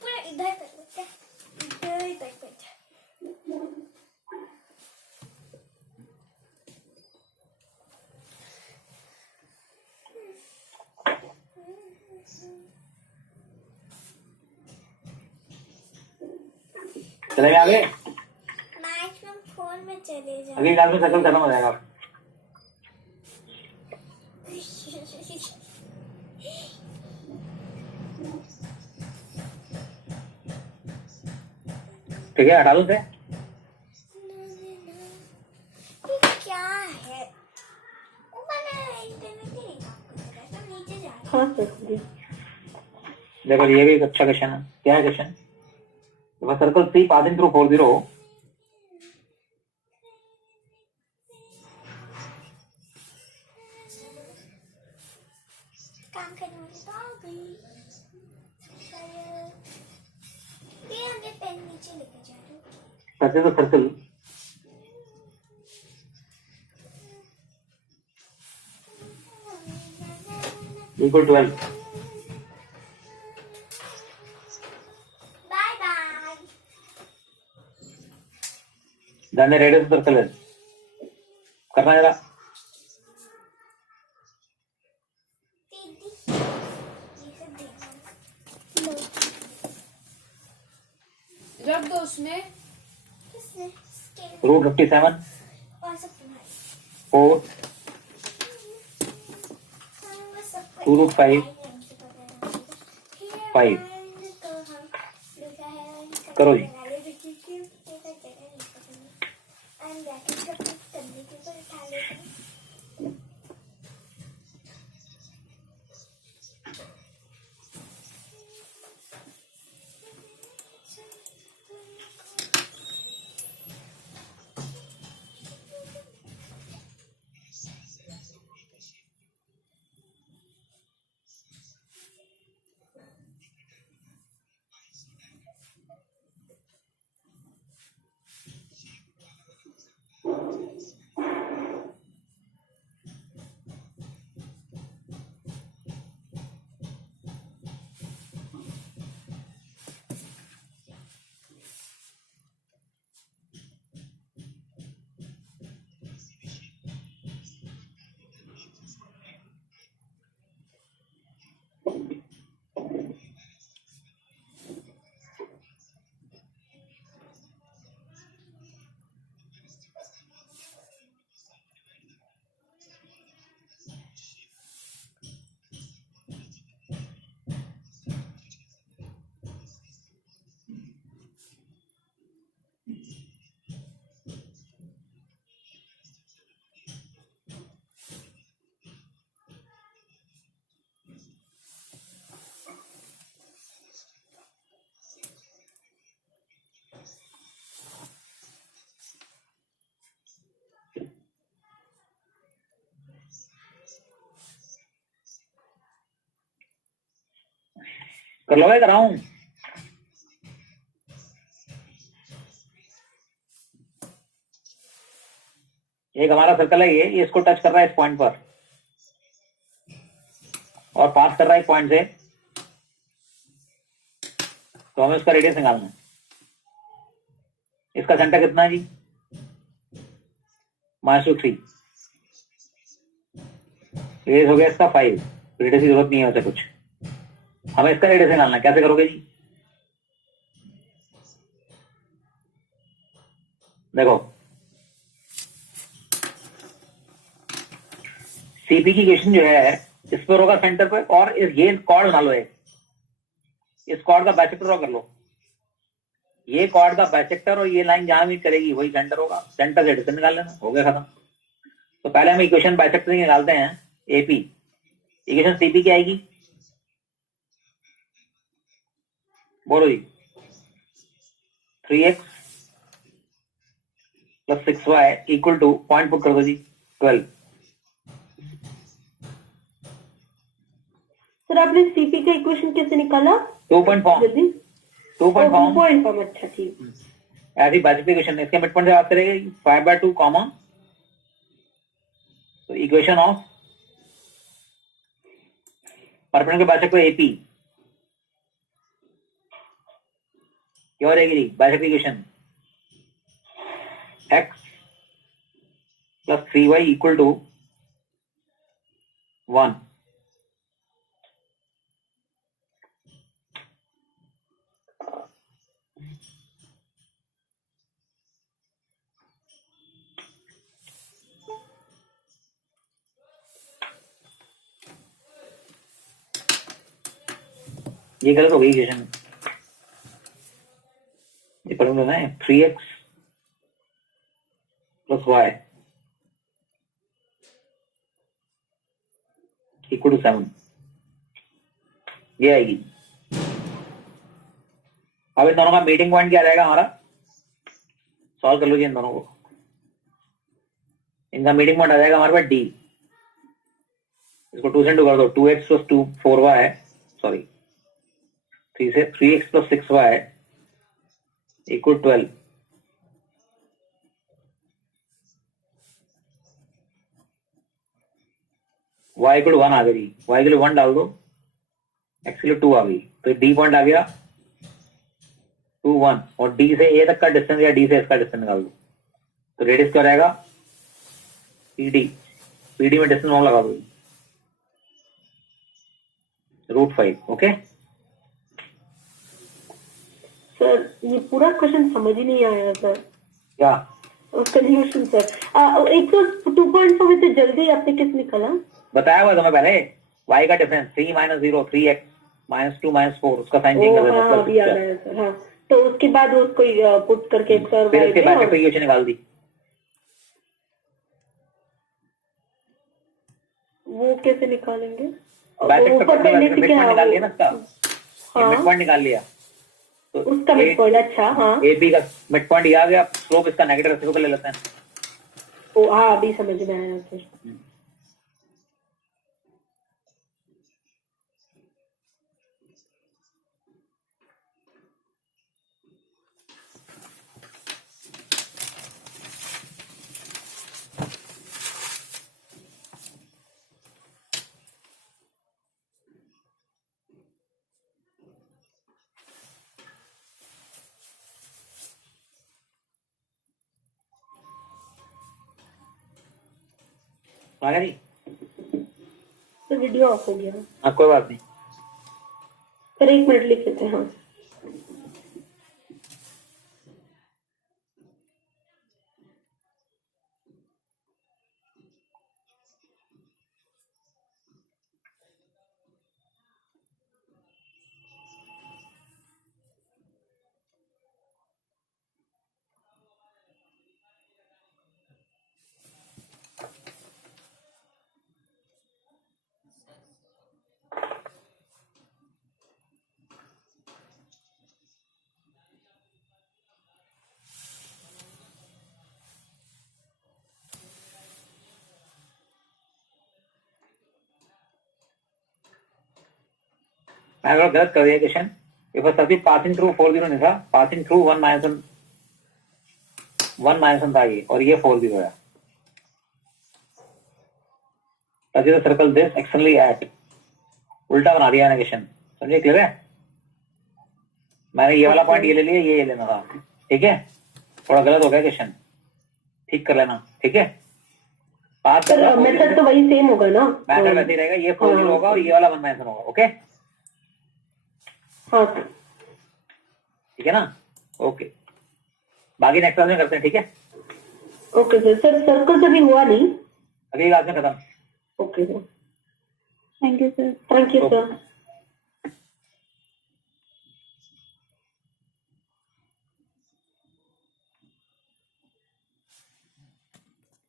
पूरा इधर तक बचा, इधर तक बचा। चले गए आगे, मैक्सिमम फोन में चले जाओ। अगली क्लास में सर्कल खत्म हो जाएगा। ठीक है, हटा दो से। ये क्या है? ऊपर में इंटरनेट नहीं काम कर रहा है, तो नीचे जा रहा है। हाँ सर। देखो ये भी एक अच्छा क्वेश्चन है। क्या है क्वेश्चन? सर्कल सी पासिंग थ्रू 40 काम करने वाली तो आ गई। शायद ये हमने पेन नीचे लेके जा रहे हो। Touches the circle equal 12. Bye bye. Then the radius of the circle is करना जरा। दीदी ये सब देखो। रख दो उसमें। किसने? स्केल रूट 57 और सब तुम्हारे। 4 हम बस सबको 2 root 5 5 करो जी। कर लो भाई, कराऊं? एक हमारा सर्कल है, ये इसको टच कर रहा है इस पॉइंट पर और पास कर रहा है एक पॉइंट से, तो हमें उसका रेडियस निकालना है। इसका सेंटर कितना है जी? -3। रेडियस हो गया इसका 5। रेडियस की जरूरत नहीं है उसे कुछ। हमें इसका रेडियस निकालना है। कैसे करोगे जी? देखो सीपी की इक्वेशन जो है इस पर होगा सेंटर पे, और ये कॉर्ड बना लो। इस कॉर्ड का बाइसेक्टर ड्रॉ कर लो। ये कॉर्ड का बाइसेक्टर और ये लाइन जहां मीट करेगी वही सेंटर होगा। सेंटर से डिस्टेंस निकाल लेना, हो गया खत्म। तो पहले हम इक्वेशन बाइसेक्टर की निकालते हैं। एपी इक्वेशन सीपी की आएगी, बोलो जी। 3x + 6y = पॉइंट पुट कर दो जी 12। सर आपने सीपी का इक्वेशन कैसे निकाला? 2 point form. 2 point form. Point form, अच्छा ठीक। ऐसी बाइसेक्टर इक्वेशन इसके मिड पॉइंट से बात करेंगे 5/2 कॉमा, तो equation of perpendicular bisector AP क्या हो रहेगी? Bisector equation x + 3y = 1। ये गलत हो गई इक्वेशन, ये पढ़ूंगा मैं 3x plus Y equal to 7, ये आएगी। अब इन दोनों का मीटिंग पॉइंट क्या रहेगा हमारा, सॉल्व कर लो जी इन दोनों को। इनका मीटिंग पॉइंट आ जाएगा हमारे पास डी, इसको 2 से 2 कर दो, 2x प्लस 2 4y, सॉरी 3 से 3x plus 6y equal 12। y equal 1 आ गई, y के लिए 1 डाल दो, x के लिए 2 आ गई, तो डी पॉइंट आ गया 2 1, और डी से a तक का डिस्टेंस या डी से इसका डिस्टेंस निकाल दो, तो रेडियस क्या रहेगा पीडी, पीडी में डिस्टेंस लगा दो √5। ओके सर ये पूरा क्वेश्चन समझ ही नहीं आया सर, क्या सोल्यूशन सर। एक तो 2.4 में तो जल्दी आपने किस निकाला, बताया हुआ तुम्हें पहले, y का डिफरेंस 3 - 0 3x - 2 - 4, उसका साइन चेंज कर देना हाँ अभी याद आया सर। हाँ तो उसके बाद वो उसको पुट करके x और फिर y इसके पे, बाद और इक्वेशन निकाल दी, वो कैसे निकालेंगे, बैक ऊपर पहले से क्या निकाल लिया ना इसका, हाँ मिड पॉइंट निकाल लिया, तो उसका मिड पॉइंट, अच्छा हाँ ए बी का मिड पॉइंट आ गया, स्लोप इसका नेगेटिव रेसिप्रोकल ले लेते हैं। ओ हाँ अभी समझ में आया सर। आ गया जी, तो वीडियो ऑफ हो गया हाँ कोई बात नहीं। सर, 1 मिनट लिख लेते हैं। हाँ मैंने थोड़ा गलत कर दिया क्वेश्चन, ये बस अभी पासिंग थ्रू 40 नहीं था, पासिंग थ्रू 1 - 1 था ये, और ये 40 है। touches the circle this externally at, उल्टा बना दिया मैंने क्वेश्चन, समझे क्लियर है? मैंने ये वाला पॉइंट ये ले लिया, ये लेना था, ठीक है? थोड़ा गलत हो गया क्वेश्चन, ठीक कर लेना, ठीक है? सर मेथड तो वही सेम होगा ना, मैथड वैसे ही रहेगा, ये 40 होगा और ये वाला 1 - 1 होगा। ओके हाँ सर ठीक है ना? ओके, बाकी नेक्स्ट क्लास में करते हैं, ठीक है? Okay sir. सर सर्कल तो भी हुआ नहीं, अगली क्लास में खत्म। Okay sir, thank you sir, thank you sir.